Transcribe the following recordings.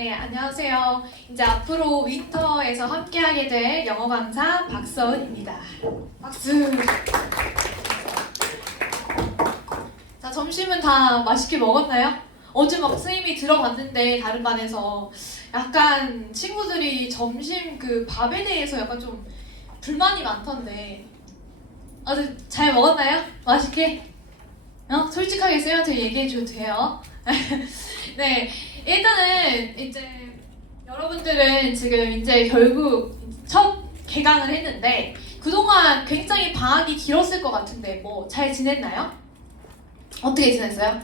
네, 안녕하세요. 이제 앞으로 윈터에서 함께하게 될 영어 강사 박서은입니다. 박수! 자, 점심은 다 맛있게 먹었나요? 어제 막 선생님이 들어봤는데 다른 반에서 약간 친구들이 점심 그 밥에 대해서 약간 좀 불만이 많던데 아주 잘 먹었나요? 맛있게? 솔직하게 쌤한테 얘기해줘도 돼요. 네, 일단은 이제 여러분들은 지금 이제 결국 첫 개강을 했는데 그동안 굉장히 방학이 길었을 것 같은데 뭐 잘 지냈나요? 어떻게 지냈어요?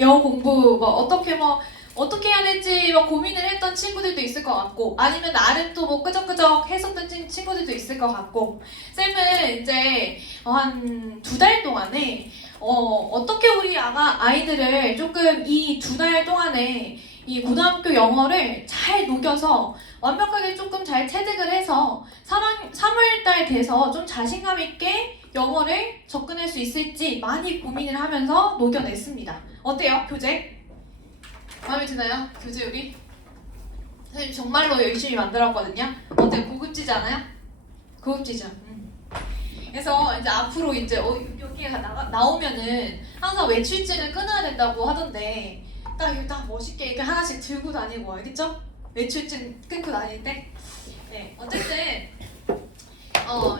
영어 공부 어떻게 해야 될지 고민을 했던 친구들도 있을 것 같고 아니면 나름 또 끄적끄적 했었던 친구들도 있을 것 같고 쌤은 이제 한 2달 동안에 어떻게 우리 아이들을 조금 이 2달 동안에 이 고등학교 영어를 잘 녹여서 완벽하게 조금 잘 체득을 해서 3월달 돼서 좀 자신감 있게 영어를 접근할 수 있을지 많이 고민을 하면서 녹여냈습니다. 어때요? 교재? 마음에 드나요? 교재 우리? 선생님 정말로 열심히 만들었거든요. 어때? 고급지지 않아요? 고급지죠? 그래서 이제 앞으로 이제 여기가 나오면은 항상 외출증을 끊어야 된다고 하던데 딱 멋있게 이렇게 하나씩 들고 다니고 알겠죠? 외출증 끊고 다닐 때. 네, 어쨌든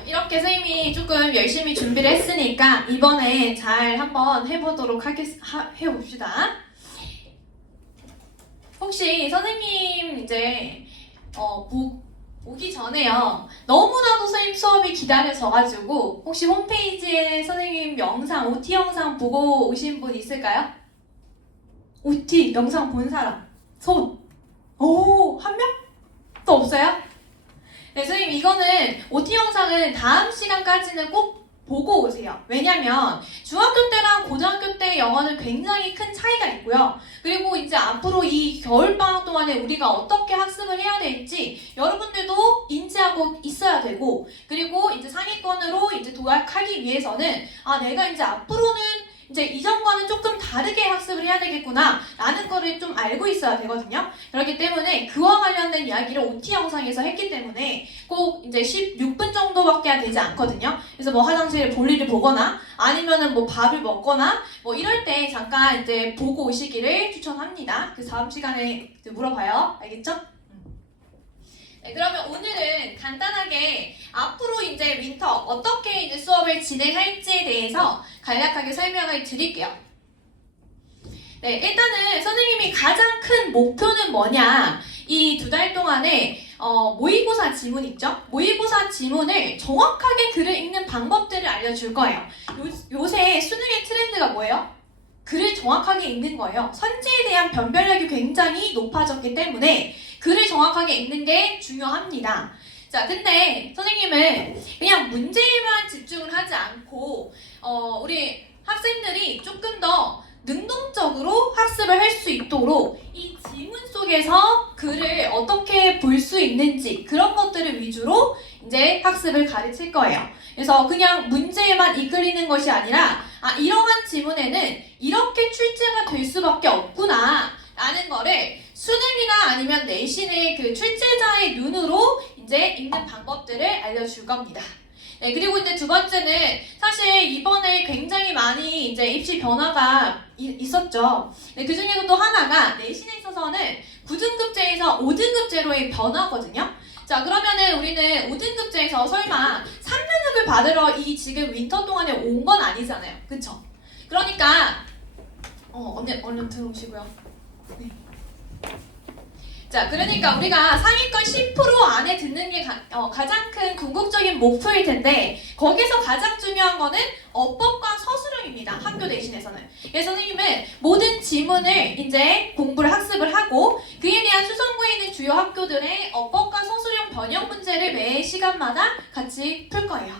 이렇게 선생님이 조금 열심히 준비를 했으니까 이번에 잘 한번 해보도록 해봅시다. 혹시 선생님 이제 오기 전에요. 너무나도 선생님 수업이 기다려져가지고 혹시 홈페이지에 선생님 영상, OT 영상 보고 오신 분 있을까요? OT 영상 본 사람? 손! 오, 한 명? 또 없어요? 네, 선생님 이거는 OT 영상은 다음 시간까지는 꼭 보고 오세요. 왜냐면 중학교 때랑 고등학교 때 영어는 굉장히 큰 차이가 있고요. 그리고 이제 앞으로 이 겨울방학 동안에 우리가 어떻게 학습을 해야 될지 여러분들도 인지하고 있어야 되고 그리고 이제 상위권으로 이제 도약하기 위해서는 내가 이제 앞으로는 이제 이전과는 조금 다르게 학습을 해야 되겠구나 라는 거를 좀 알고 있어야 되거든요. 그렇기 때문에 그와 관련된 이야기를 OT 영상에서 했기 때문에 꼭 이제 16분 정도밖에 되지 않거든요. 그래서 뭐 화장실에 볼일을 보거나 아니면은 뭐 밥을 먹거나 뭐 이럴 때 잠깐 이제 보고 오시기를 추천합니다. 그 다음 시간에 물어봐요. 알겠죠? 네, 그러면 오늘은 간단하게 앞으로 이제 윈터 어떻게 이제 수업을 진행할지에 대해서 간략하게 설명을 드릴게요. 네, 일단은 선생님이 가장 큰 목표는 뭐냐? 이 2달 동안에 모의고사 지문 있죠? 모의고사 지문을 정확하게 글을 읽는 방법들을 알려줄 거예요. 요새 수능의 트렌드가 뭐예요? 글을 정확하게 읽는 거예요. 선지에 대한 변별력이 굉장히 높아졌기 때문에 글을 정확하게 읽는 게 중요합니다. 자, 근데 선생님은 그냥 문제에만 집중을 하지 않고 우리 학생들이 조금 더 능동적으로 학습을 할 수 있도록 이 지문 속에서 글을 어떻게 볼 수 있는지 그런 것들을 위주로 이제 학습을 가르칠 거예요. 그래서 그냥 문제에만 이끌리는 것이 아니라 이러한 지문에는 이렇게 출제가 될 수밖에 없구나 라는 거를 수능이나 아니면 내신의 그 출제자의 눈으로 이제 읽는 방법들을 알려줄 겁니다. 네, 그리고 이제 두 번째는 사실 이번에 굉장히 많이 이제 입시 변화가 있었죠. 네, 그 중에서 또 하나가 내신에 있어서는 9등급제에서 5등급제로의 변화거든요. 자, 그러면은 우리는 5등급제에서 설마 3등급을 받으러 이 지금 윈터 동안에 온 건 아니잖아요. 그쵸? 그러니까 언니 얼른 들어오시고요. 네. 자, 그러니까 우리가 상위권 10% 안에 듣는 게 가장 큰 궁극적인 목표일 텐데 거기서 가장 중요한 거는 어법과 서술형입니다. 학교 내신에서는. 그래서 선생님은 모든 지문을 이제 공부를 학습을 하고 그에 대한 수성구에 있는 주요 학교들의 어법과 서술형 번역 문제를 매 시간마다 같이 풀 거예요.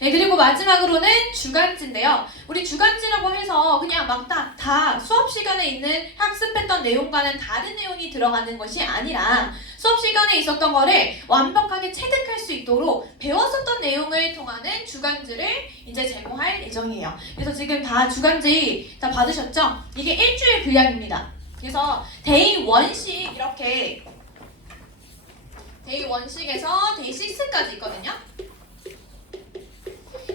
네, 그리고 마지막으로는 주간지인데요. 우리 주간지라고 해서 그냥 막 다 수업 시간에 있는 학습했던 내용과는 다른 내용이 들어가는 것이 아니라 수업 시간에 있었던 거를 완벽하게 체득할 수 있도록 배웠었던 내용을 통하는 주간지를 이제 제공할 예정이에요. 그래서 지금 다 주간지 다 받으셨죠? 이게 일주일 분량입니다. 그래서 데이 1씩 이렇게 데이 1씩에서 데이 6까지 있거든요.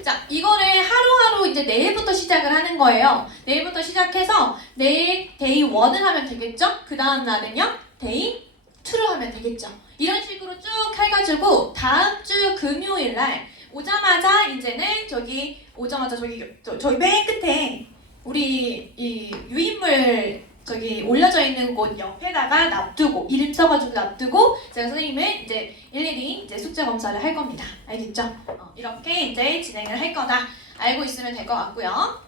자, 이거를 하루하루 이제 내일부터 시작을 하는 거예요. 내일부터 시작해서 내일 데이 1을 하면 되겠죠? 그 다음 날은요, 데이 2를 하면 되겠죠. 이런 식으로 쭉 해가지고 다음 주 금요일 날 오자마자 이제는 저기 맨 끝에 우리 이 유인물 저기 올려져 있는 곳 옆에다가 놔두고 이름 써가지고 놔두고 제가 선생님은 이제 일일이 이제 숙제 검사를 할 겁니다. 알겠죠? 이렇게 이제 진행을 할 거다 알고 있으면 될 것 같고요.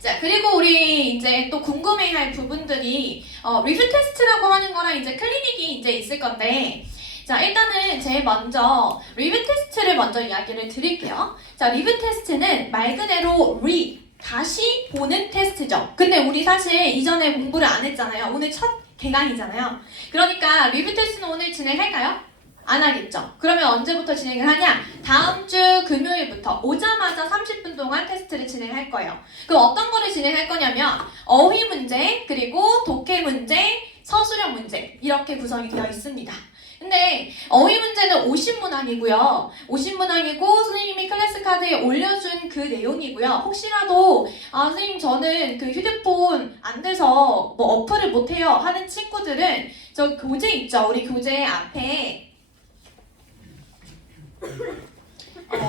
자, 그리고 우리 이제 또 궁금해할 부분들이 리뷰 테스트라고 하는 거랑 이제 클리닉이 이제 있을 건데, 자, 일단은 제일 먼저 리뷰 테스트를 먼저 이야기를 드릴게요. 자, 리뷰 테스트는 말 그대로 다시 보는 테스트죠. 근데 우리 사실 이전에 공부를 안 했잖아요. 오늘 첫 개강이잖아요. 그러니까 리뷰 테스트는 오늘 진행할까요? 안 하겠죠. 그러면 언제부터 진행을 하냐? 다음 주 금요일부터 오자마자 30분 동안 테스트를 진행할 거예요. 그럼 어떤 거를 진행할 거냐면 어휘 문제, 그리고 독해 문제, 서술형 문제 이렇게 구성이 되어 있습니다. 근데 어휘 문제는 50문항이고요. 50문항이고 선생님이 클래스 카드에 올려준 그 내용이고요. 혹시라도 선생님 저는 그 휴대폰 안 돼서 뭐 어플을 못해요 하는 친구들은 저 교재 있죠. 우리 교재 앞에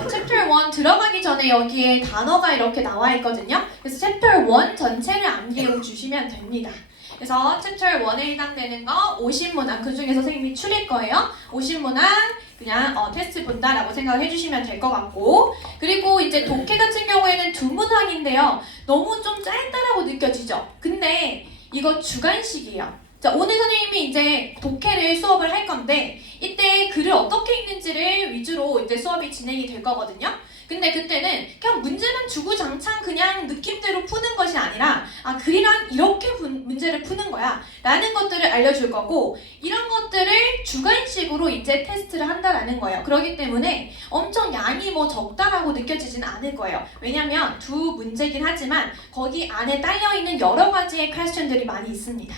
챕터 1 들어가기 전에 여기에 단어가 이렇게 나와 있거든요. 그래서 챕터 1 전체를 암기해 주시면 됩니다. 그래서 챕터 1에 해당되는 거 50문항 그 중에서 선생님이 추릴 거예요. 50문항 그냥 테스트 본다라고 생각을 해주시면 될 것 같고, 그리고 이제 독해 같은 경우에는 2문항인데요. 너무 좀 짧다라고 느껴지죠? 근데 이거 주관식이에요. 자, 오늘 선생님이 이제 독해를 수업을 할 건데 이때 글을 어떻게 읽는지를 위주로 이제 수업이 진행이 될 거거든요. 근데 그때는 그냥 문제만 주구장창 그냥 느낌대로 푸는 것이 아니라 글이란 이렇게 문제를 푸는 거야 라는 것들을 알려줄 거고, 이런 것들을 주관식으로 이제 테스트를 한다라는 거예요. 그렇기 때문에 엄청 양이 뭐 적다라고 느껴지진 않을 거예요. 왜냐면 두 문제긴 하지만 거기 안에 딸려있는 여러 가지의 퀘스천들이 많이 있습니다.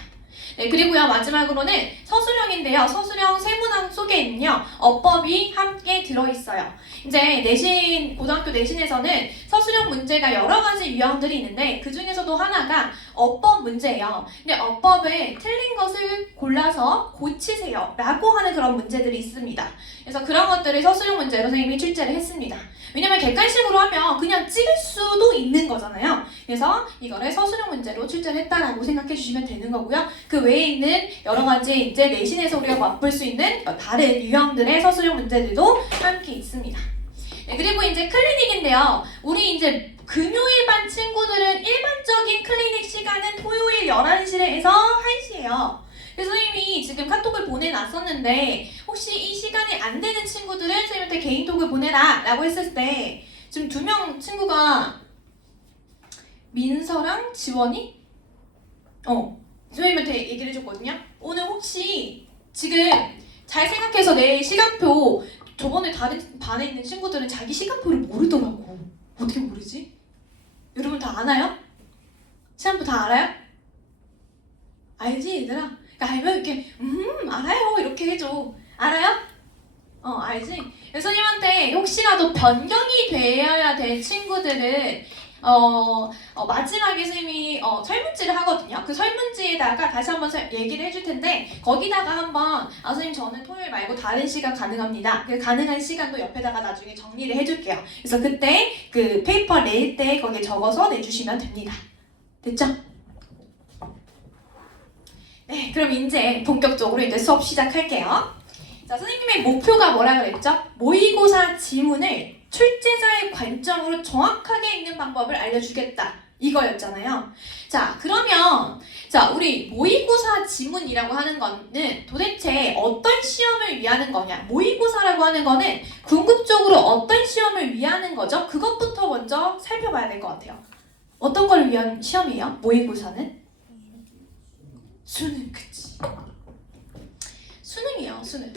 네, 그리고요 마지막으로는 서술형인데요. 서술형 세문항 속에는요 어법이 함께 들어있어요. 이제 고등학교 내신에서는 서술형 문제가 여러 가지 유형들이 있는데 그 중에서도 하나가 어법 문제예요. 근데 어법을 틀린 것을 골라서 고치세요 라고 하는 그런 문제들이 있습니다. 그래서 그런 것들을 서술형 문제로 선생님이 출제를 했습니다. 왜냐면 객관식으로 하면 그냥 찍을 수도 있는 거잖아요. 그래서 이거를 서술형 문제로 출제를 했다라고 생각해 주시면 되는 거고요. 그 외에 있는 여러 가지 이제 내신에서 우리가 맛볼 수 있는 다른 유형들의 서술형 문제들도 함께 있습니다. 네, 그리고 이제 클리닉인데요. 우리 이제 금요일 반 친구들은 일반적인 클리닉 시간은 토요일 11시에서 1시예요. 그래서 선생님이 지금 카톡을 보내놨었는데 혹시 이 시간이 안 되는 친구들은 선생님한테 개인톡을 보내라 라고 했을 때 지금 2명 친구가 민서랑 지원이 선생님한테 얘기를 해줬거든요. 오늘 혹시 지금 잘 생각해서 내 시간표 저번에 다른 반에 있는 친구들은 자기 시간표를 모르더라고. 어떻게 모르지? 여러분 다 아나요? 시간표 다 알아요? 알지 얘들아? 그러니까 알면 이렇게 알아요 이렇게 해줘. 알아요? 알지? 그래서 선생님한테 혹시라도 변경이 되어야 될 친구들은 마지막에 선생님이 설문지를 하거든요. 그 설문지에다가 다시 한번 얘기를 해줄 텐데 거기다가 한번 선생님 저는 토요일 말고 다른 시간 가능합니다. 그 가능한 시간도 옆에다가 나중에 정리를 해줄게요. 그래서 그때 그 페이퍼 낼 때 거기에 적어서 내주시면 됩니다. 됐죠? 네, 그럼 이제 본격적으로 이제 수업 시작할게요. 자, 선생님의 목표가 뭐라 그랬죠? 모의고사 지문을 출제자의 관점으로 정확하게 읽는 방법을 알려주겠다. 이거였잖아요. 자, 그러면 우리 모의고사 지문이라고 하는 거는 도대체 어떤 시험을 위하는 거냐? 모의고사라고 하는 거는 궁극적으로 어떤 시험을 위하는 거죠? 그것부터 먼저 살펴봐야 될 것 같아요. 어떤 걸 위한 시험이에요? 모의고사는? 수능, 그치? 수능이에요, 수능.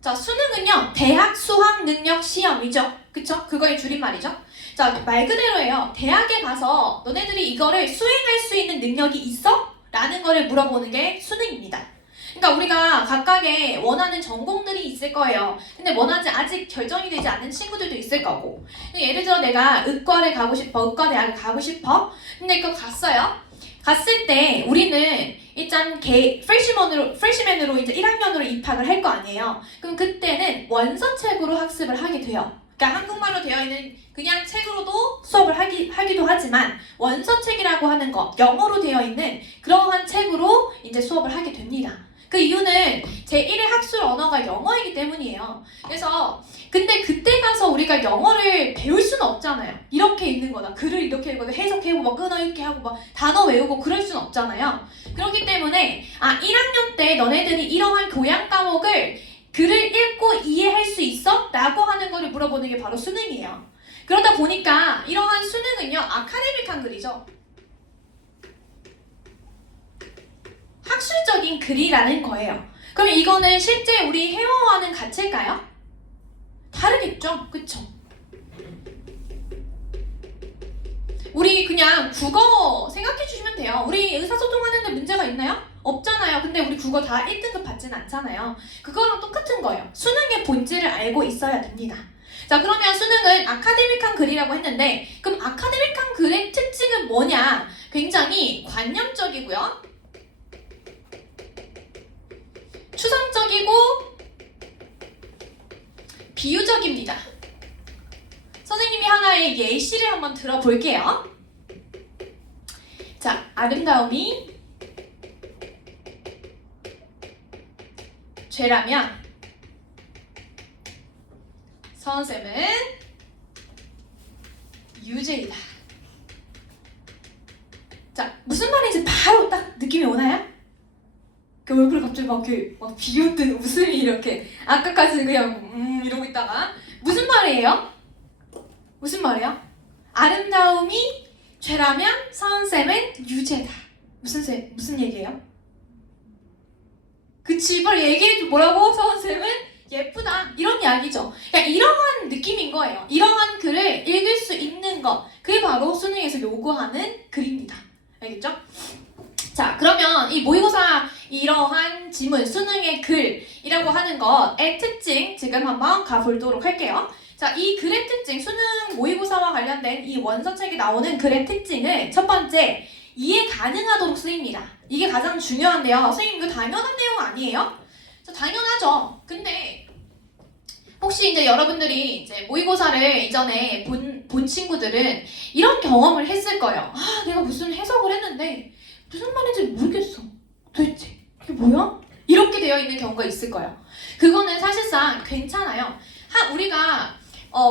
자, 수능은요, 대학 수학 능력 시험이죠. 그쵸? 그거의 줄임말이죠. 자, 말 그대로예요. 대학에 가서 너네들이 이거를 수행할 수 있는 능력이 있어? 라는 거를 물어보는 게 수능입니다. 그러니까 우리가 각각의 원하는 전공들이 있을 거예요. 근데 원하지 아직 결정이 되지 않은 친구들도 있을 거고. 예를 들어 내가 의과를 가고 싶어, 의과대학을 가고 싶어. 근데 그거 갔어요. 갔을 때 우리는 일단 프레시맨으로 이제 1학년으로 입학을 할 거 아니에요. 그럼 그때는 원서책으로 학습을 하게 돼요. 그러니까 한국말로 되어 있는 그냥 책으로도 수업을 하기도 하지만 원서책이라고 하는 거, 영어로 되어 있는 그러한 책으로 이제 수업을 하게 됩니다. 그 이유는 제1의 학술 언어가 영어이기 때문이에요. 그래서 근데 그때 가서 우리가 영어를 배울 수는 없잖아요. 이렇게 읽는 거다. 글을 이렇게 읽어도 해석해보고 막 끊어읽기 하고 막 단어 외우고 그럴 수는 없잖아요. 그렇기 때문에 1학년 때 너네들이 이러한 교양 과목을 글을 읽고 이해할 수 있어? 라고 하는 거를 물어보는 게 바로 수능이에요. 그러다 보니까 이러한 수능은요, 아카데믹한 글이죠. 학술적인 글이라는 거예요. 그럼 이거는 실제 우리 회화와는 같을까요? 다르겠죠? 그쵸? 우리 그냥 국어 생각해 주시면 돼요. 우리 의사소통하는데 문제가 있나요? 없잖아요. 근데 우리 국어 다 1등급 받진 않잖아요. 그거랑 똑같은 거예요. 수능의 본질을 알고 있어야 됩니다. 자, 그러면 수능은 아카데믹한 글이라고 했는데 그럼 아카데믹한 글의 특징은 뭐냐? 굉장히 관념적이고요. 추상적이고 비유적입니다. 선생님이 하나의 예시를 한번 들어볼게요. 자, 아름다움이 죄라면 서은쌤은 유죄이다. 자, 무슨 말인지 바로 딱 느낌이 오나요? 그 얼굴에 갑자기 막 비웃는 웃음이 이렇게 아까까지는 그냥 이러고 있다가 무슨 말이에요? 무슨 말이에요? 아름다움이 죄라면 서은쌤은 유죄다. 무슨 얘기예요? 그치, 빨리 얘기해줘. 뭐라고? 서은쌤은 예쁘다. 이런 이야기죠. 그러니까 이러한 느낌인 거예요. 이러한 글을 읽을 수 있는 것. 그게 바로 수능에서 요구하는 글입니다. 알겠죠? 자, 그러면 이 모의고사 이러한 지문, 수능의 글이라고 하는 것의 특징 지금 한번 가보도록 할게요. 자, 이 글의 특징, 수능 모의고사와 관련된 이 원서책에 나오는 글의 특징은 첫 번째, 이해 가능하도록 쓰입니다. 이게 가장 중요한데요. 선생님, 이거 당연한 내용 아니에요? 당연하죠. 근데 혹시 이제 여러분들이 이제 모의고사를 이전에 본 친구들은 이런 경험을 했을 거예요. 내가 무슨 해석을 했는데 무슨 말인지 모르겠어. 도대체 이게 뭐야? 이렇게 되어 있는 경우가 있을 거예요. 그거는 사실상 괜찮아요. 우리가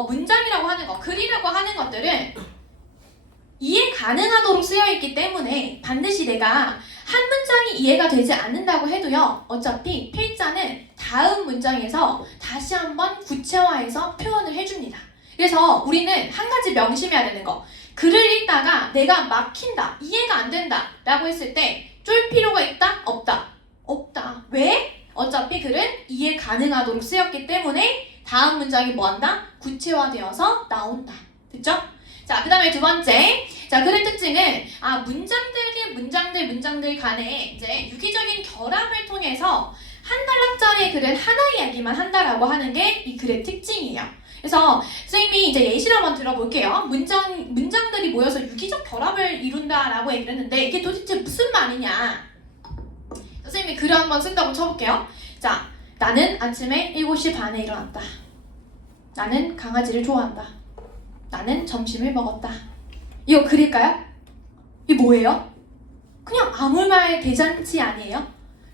문장이라고 하는 거, 글이라고 하는 것들은 이해 가능하도록 쓰여 있기 때문에 반드시 내가 한 문장이 이해가 되지 않는다고 해도요, 어차피 필자는 다음 문장에서 다시 한번 구체화해서 표현을 해줍니다. 그래서 우리는 한 가지 명심해야 되는 거, 글을 읽다가 내가 막힌다, 이해가 안 된다 라고 했을 때 쫄 필요가 있다? 없다? 없다. 왜? 어차피 글은 이해 가능하도록 쓰였기 때문에 다음 문장이 뭐한다? 구체화되어서 나온다. 됐죠? 자, 그 다음에 두 번째. 자, 글의 특징은 문장들 간에 이제 유기적인 결합을 통해서 한 단락짜리 글은 하나 이야기만 한다라고 하는 게 이 글의 특징이에요. 그래서 선생님이 이제 예시를 한번 들어볼게요. 문장들이 모여서 유기적 결합을 이룬다라고 얘기를 했는데 이게 도대체 무슨 말이냐? 선생님이 글을 한번 쓴다고 쳐볼게요. 자, 나는 아침에 7시 반에 일어났다. 나는 강아지를 좋아한다. 나는 점심을 먹었다. 이거 글일까요? 이게 뭐예요? 그냥 아무 말 대잔치 아니에요?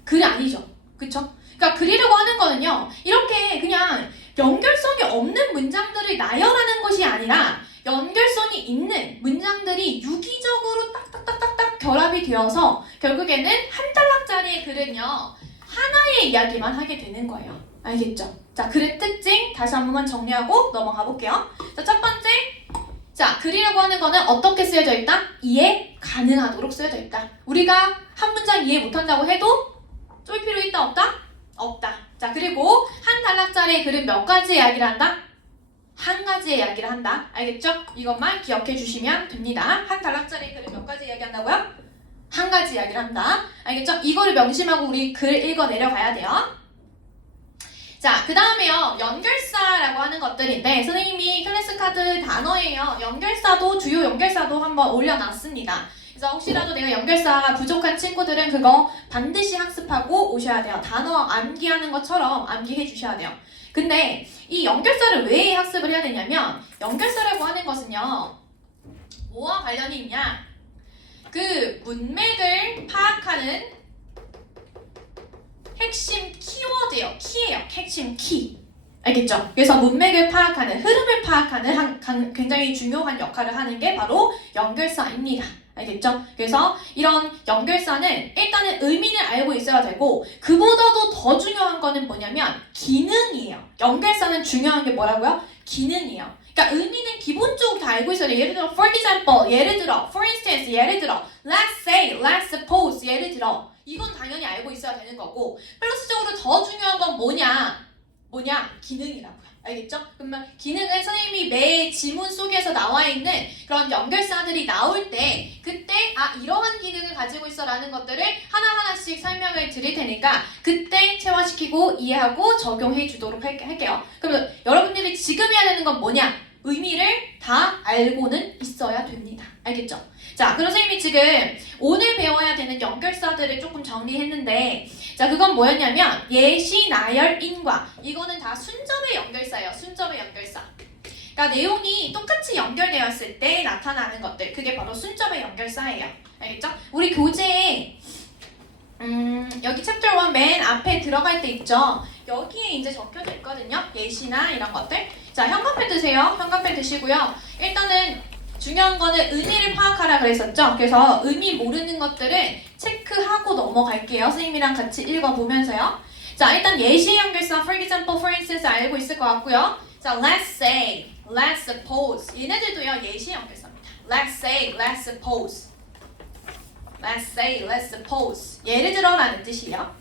글 아니죠. 그쵸? 그러니까 글이라고 하는 거는요, 이렇게 그냥 연결성이 없는 문장들을 나열하는 것이 아니라 연결성이 있는 문장들이 유기적으로 딱딱딱딱딱 결합이 되어서 결국에는 한 단락짜리의 글은요, 하나의 이야기만 하게 되는 거예요. 알겠죠? 자, 글의 특징 다시 한 번만 정리하고 넘어가 볼게요. 자, 첫 번째. 자, 글이라고 하는 거는 어떻게 쓰여져 있다? 이해 가능하도록 쓰여져 있다. 우리가 한 문장 이해 못한다고 해도 쫄 필요 있다 없다? 없다. 자, 그리고 한 단락짜리의 글은 몇 가지 이야기를 한다? 한 가지의 이야기를 한다. 알겠죠? 이것만 기억해 주시면 됩니다. 한 단락짜리의 글은 몇 가지 이야기한다고요? 한 가지 이야기를 한다. 알겠죠? 이거를 명심하고 우리 글 읽어 내려가야 돼요. 자, 그 다음에요. 연결사라고 하는 것들인데 선생님이 클래스 카드 단어예요. 연결사도 주요 연결사도 한번 올려놨습니다. 그래서 혹시라도 내가 연결사가 부족한 친구들은 그거 반드시 학습하고 오셔야 돼요. 단어 암기하는 것처럼 암기해 주셔야 돼요. 근데 이 연결사를 왜 학습을 해야 되냐면 연결사라고 하는 것은요. 뭐와 관련이 있냐? 그 문맥을 파악하는 핵심 키워드예요. 키예요. 핵심 키. 알겠죠? 그래서 문맥을 파악하는, 흐름을 파악하는 굉장히 중요한 역할을 하는 게 바로 연결사입니다. 알겠죠? 그래서 이런 연결사는 일단은 의미를 알고 있어야 되고 그보다도 더 중요한 거는 뭐냐면 기능이에요. 연결사는 중요한 게 뭐라고요? 기능이에요. 그러니까 의미는 기본적으로 다 알고 있어야 돼요. 예를 들어 for example, 예를 들어 for instance, 예를 들어 let's say, let's suppose, 예를 들어 이건 당연히 알고 있어야 되는 거고 플러스적으로 더 중요한 건 뭐냐? 기능이라고요. 알겠죠? 그러면 기능은 선생님이 매 지문 속에서 나와 있는 그런 연결사들이 나올 때 그때 이러한 기능을 가지고 있어 라는 것들을 하나하나씩 설명을 드릴 테니까 그때 체화시키고 이해하고 적용해 주도록 할게요. 그러면 여러분들이 지금 해야 되는 건 뭐냐? 의미를 다 알고는 있어야 됩니다. 알겠죠? 자, 그럼 선생님이 지금 오늘 배워야 되는 연결사들을 조금 정리했는데 자, 그건 뭐였냐면 예시, 나열, 인과 이거는 다 순접의 연결사예요. 순접의 연결사. 그러니까 내용이 똑같이 연결되었을 때 나타나는 것들 그게 바로 순접의 연결사예요. 알겠죠? 우리 교재에 여기 챕터 1 맨 앞에 들어갈 때 있죠? 여기에 이제 적혀져 있거든요. 예시나 이런 것들. 자, 현관펜 드세요. 현관펜 드시고요. 일단은 중요한 거는 의미를 파악하라 그랬었죠. 그래서 의미 모르는 것들은 체크하고 넘어갈게요. 선생님이랑 같이 읽어보면서요. 자, 일단 예시 연결사 for example, for instance 알고 있을 것 같고요. 자, let's say, let's suppose 얘네들도요 예시 연결사입니다. Let's say, let's suppose Let's say, let's suppose 예를 들어 라는 뜻이에요.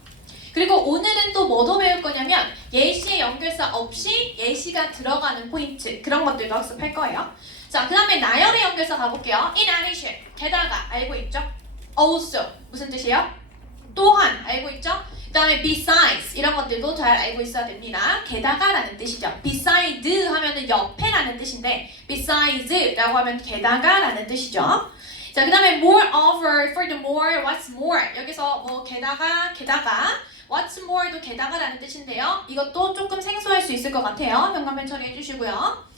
그리고 오늘은 또 뭐도 배울 거냐면 예시의 연결사 없이 예시가 들어가는 포인트 그런 것들도 학습할 거예요. 자, 그 다음에 나열의 연결사 가볼게요. In addition, 게다가 알고 있죠? Also, 무슨 뜻이에요? 또한 알고 있죠? 그 다음에 besides 이런 것들도 잘 알고 있어야 됩니다. 게다가 라는 뜻이죠. beside 하면은 옆에라는 뜻인데 besides 라고 하면 게다가 라는 뜻이죠. 자, 그 다음에 moreover, furthermore, what's more 여기서 뭐 게다가 what's more도 게다가 라는 뜻인데요. 이것도 조금 생소할 수 있을 것 같아요. 현관펜 처리해 주시고요.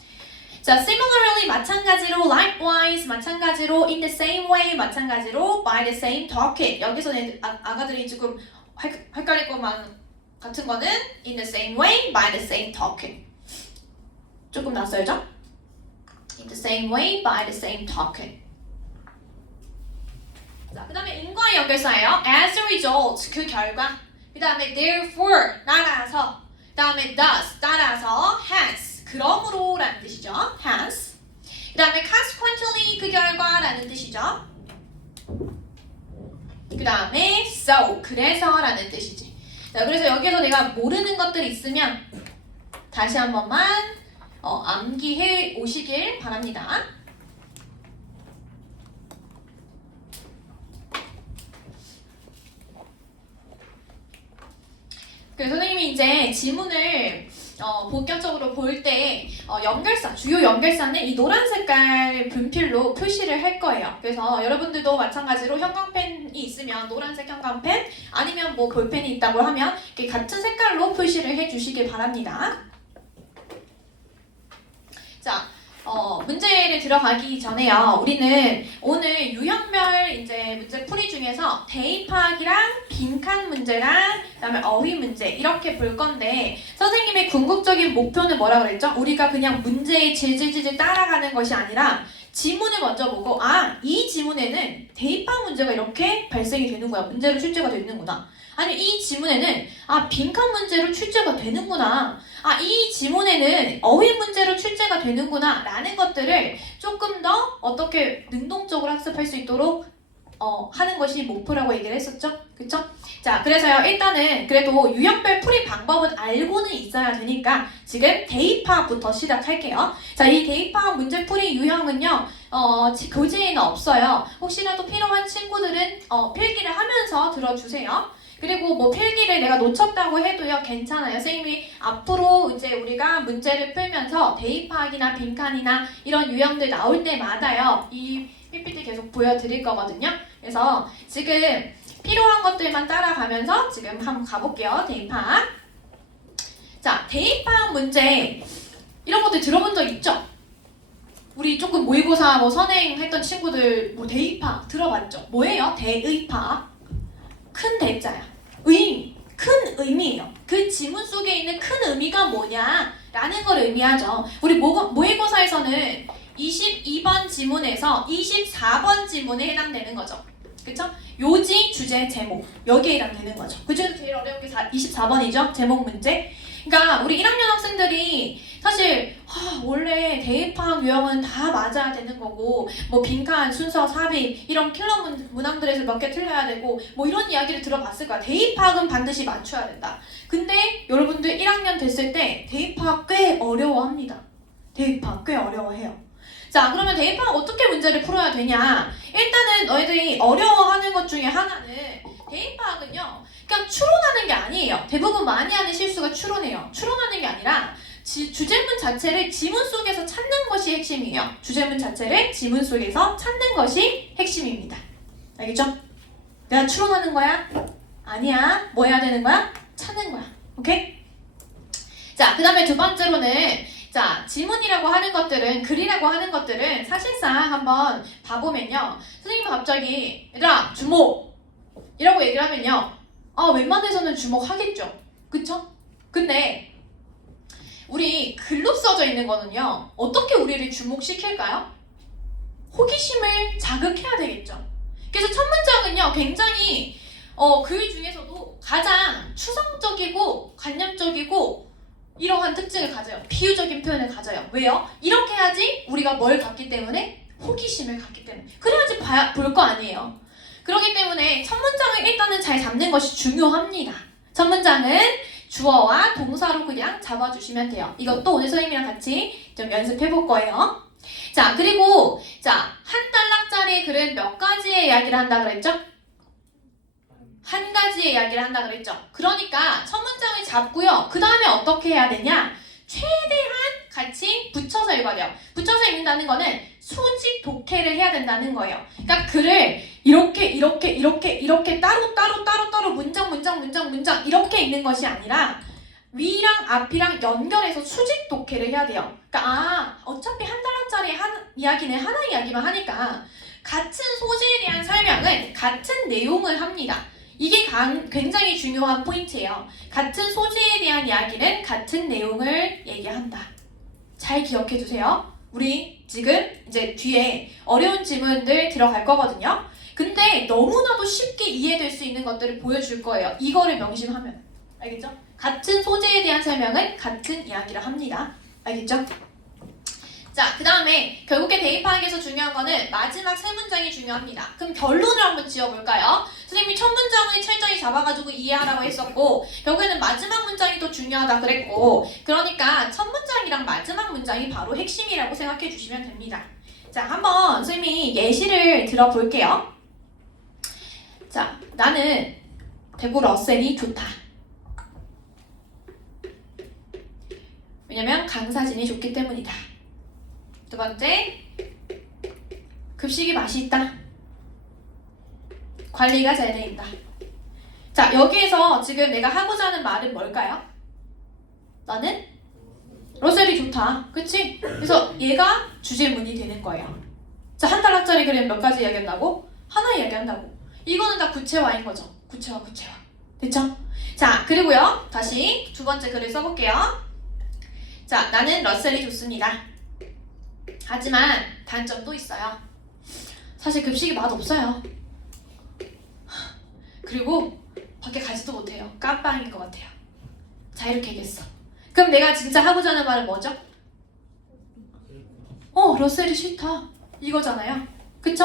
자, similarly 마찬가지로, likewise 마찬가지로, in the same way 마찬가지로, by the same token 여기서 아가들이 조금 헷갈릴 것만 같은 거는 in the same way, by the same token 조금 낯설죠? in the same way, by the same token 자, 그 다음에 인과의 연결사예요. as a result 그 결과 그 다음에 therefore 따라서 그 다음에 thus 따라서 hence 그러므로 라는 뜻이죠. hence 그 다음에 consequently 그 결과 라는 뜻이죠. 그 다음에 so 그래서 라는 뜻이지. 자, 그래서 여기서 내가 모르는 것들이 있으면 다시 한 번만 암기해 오시길 바랍니다. 그래서 선생님이 이제 지문을 본격적으로 볼 때 연결사, 주요 연결사는 이 노란 색깔 분필로 표시를 할 거예요. 그래서 여러분들도 마찬가지로 형광펜이 있으면 노란색 형광펜 아니면 뭐 볼펜이 있다고 하면 이렇게 같은 색깔로 표시를 해주시길 바랍니다. 자, 문제를 들어가기 전에요. 우리는 오늘 유형별 이제 문제 풀이 중에서 대입하기랑 빈칸 문제랑 그다음에 어휘 문제 이렇게 볼 건데 선생님의 궁극적인 목표는 뭐라 그랬죠? 우리가 그냥 문제에 질질질질 따라가는 것이 아니라 지문을 먼저 보고 이 지문에는 대입한 문제가 이렇게 발생이 되는구나. 문제로 출제가 되는구나. 아니 이 지문에는 빈칸 문제로 출제가 되는구나. 이 지문에는 어휘 문제로 출제가 되는구나 라는 것들을 조금 더 어떻게 능동적으로 학습할 수 있도록 하는 것이 목표라고 얘기를 했었죠. 그쵸? 자, 그래서요, 일단은 그래도 유형별 풀이 방법은 알고는 있어야 되니까 지금 대입파부터 시작할게요. 자, 이 대입파 문제풀이 유형은요, 교재에는 없어요. 혹시라도 필요한 친구들은 필기를 하면서 들어주세요. 그리고 뭐 필기를 내가 놓쳤다고 해도요, 괜찮아요. 선생님이 앞으로 이제 우리가 문제를 풀면서 대입파학이나 빈칸이나 이런 유형들 나올 때마다요, 이 PPT 계속 보여드릴 거거든요. 그래서 지금 필요한 것들만 따라가면서 지금 한번 가볼게요. 대입파학. 자, 대입파학 문제 이런 것들 들어본 적 있죠? 우리 조금 모의고사 뭐 선행했던 친구들 뭐 대입파학 들어봤죠? 뭐예요? 대의파학. 큰 대자야. 의미, 큰 의미예요. 그 지문 속에 있는 큰 의미가 뭐냐라는 걸 의미하죠. 우리 모의고사에서는 22번 지문에서 24번 지문에 해당되는 거죠. 그쵸? 요지, 주제, 제목 여기에 해당되는 거죠. 그중에서 제일 어려운 게 24번이죠. 제목 문제. 그러니까 우리 1학년 학생들이 사실 원래 대입파학 유형은 다 맞아야 되는 거고 뭐 빈칸, 순서, 삽입 이런 킬러 문항들에서 몇 개 틀려야 되고 뭐 이런 이야기를 들어봤을 거야. 대입파학은 반드시 맞춰야 된다. 근데 여러분들 1학년 됐을 때 대입파학 꽤 어려워합니다. 대입파학 꽤 어려워해요. 자, 그러면 대입파학 어떻게 문제를 풀어야 되냐? 일단은 너희들이 어려워하는 것 중에 하나는 대입파학은요, 그냥 추론하는 게 아니에요. 대부분 많이 하는 실수가 추론해요. 추론하는 게 아니라 주제문 자체를 지문 속에서 찾는 것이 핵심이에요. 주제문 자체를 지문 속에서 찾는 것이 핵심입니다. 알겠죠? 내가 추론하는 거야? 아니야. 뭐 해야 되는 거야? 찾는 거야. 오케이? 자, 그 다음에 두 번째로는 자, 지문이라고 하는 것들은, 글이라고 하는 것들은 사실상 한번 봐보면요. 선생님이 갑자기 얘들아 주목! 이라고 얘기를 하면요. 웬만해서는 주목하겠죠. 그쵸? 근데 우리 글로 써져 있는 거는요. 어떻게 우리를 주목시킬까요? 호기심을 자극해야 되겠죠. 그래서 첫 문장은요. 굉장히 글 중에서도 가장 추상적이고 관념적이고 이러한 특징을 가져요. 비유적인 표현을 가져요. 왜요? 이렇게 해야지 우리가 뭘 갖기 때문에? 호기심을 갖기 때문에. 그래야지 볼 거 아니에요. 그렇기 때문에 첫 문장을 일단은 잘 잡는 것이 중요합니다. 첫 문장은 주어와 동사로 그냥 잡아주시면 돼요. 이것도 오늘 선생님이랑 같이 좀 연습해 볼 거예요. 자, 그리고 한 단락짜리 글은 몇 가지의 이야기를 한다 그랬죠? 한 가지의 이야기를 한다 그랬죠. 그러니까 첫 문장을 잡고요. 그 다음에 어떻게 해야 되냐? 최대한 같이 붙여서 읽어야 돼요. 붙여서 읽는다는 거는 수직 독해를 해야 된다는 거예요. 그러니까 글을 이렇게 따로 문장 이렇게 읽는 것이 아니라 위랑 앞이랑 연결해서 수직 독해를 해야 돼요. 그러니까 어차피 한 단락짜리 이야기는 하나 이야기만 하니까 같은 소재에 대한 설명은 같은 내용을 합니다. 이게 굉장히 중요한 포인트예요. 같은 소재에 대한 이야기는 같은 내용을 얘기한다. 잘 기억해 두세요. 우리 지금 이제 뒤에 어려운 지문들 들어갈 거거든요. 근데 너무나도 쉽게 이해될 수 있는 것들을 보여줄 거예요. 이거를 명심하면. 알겠죠? 같은 소재에 대한 설명은 같은 이야기를 합니다. 알겠죠? 자, 그 다음에 결국에 대입파학에서 중요한 거는 마지막 세 문장이 중요합니다. 그럼 결론을 한번 지어볼까요? 선생님이 첫 문장을 철저히 잡아가지고 이해하라고 했었고 결국에는 마지막 문장이 또 중요하다 그랬고 그러니까 첫 문장이랑 마지막 문장이 바로 핵심이라고 생각해 주시면 됩니다. 자, 한번 선생님이 예시를 들어볼게요. 자, 나는 대구 러셀이 좋다. 왜냐면 강사진이 좋기 때문이다. 두 번째, 급식이 맛있다. 관리가 잘 돼 있다. 자, 여기에서 지금 내가 하고자 하는 말은 뭘까요? 나는 러셀이 좋다. 그치? 그래서 얘가 주제문이 되는 거예요. 자, 한 단락짜리 글은 몇 가지 이야기한다고? 하나 이야기한다고. 이거는 다 구체화인 거죠. 구체화. 됐죠? 자, 그리고요. 다시 두 번째 글을 써볼게요. 자, 나는 러셀이 좋습니다. 하지만 단점도 있어요. 사실 급식이 맛없어요. 그리고 밖에 가지도 못해요. 깜빵인 것 같아요. 자, 이렇게 얘기했어. 그럼 내가 진짜 하고자 하는 말은 뭐죠? 러셀이 싫다. 이거잖아요. 그쵸?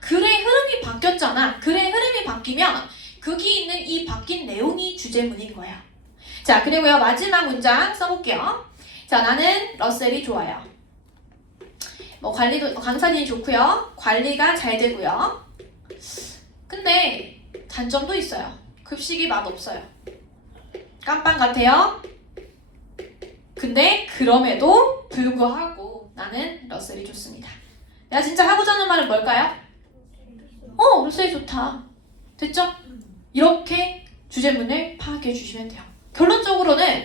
글의 흐름이 바뀌었잖아. 글의 흐름이 바뀌면 거기 있는 이 바뀐 내용이 주제문인 거야. 자, 그리고요 마지막 문장 써볼게요. 자, 나는 러셀이 좋아요. 뭐 관리도 강사님이 좋고요. 관리가 잘 되고요. 근데 단점도 있어요. 급식이 맛없어요. 깜빵 같아요. 근데 그럼에도 불구하고 나는 러셀이 좋습니다. 내가 진짜 하고자 하는 말은 뭘까요? 러셀이 좋다. 됐죠? 이렇게 주제문을 파악해 주시면 돼요. 결론적으로는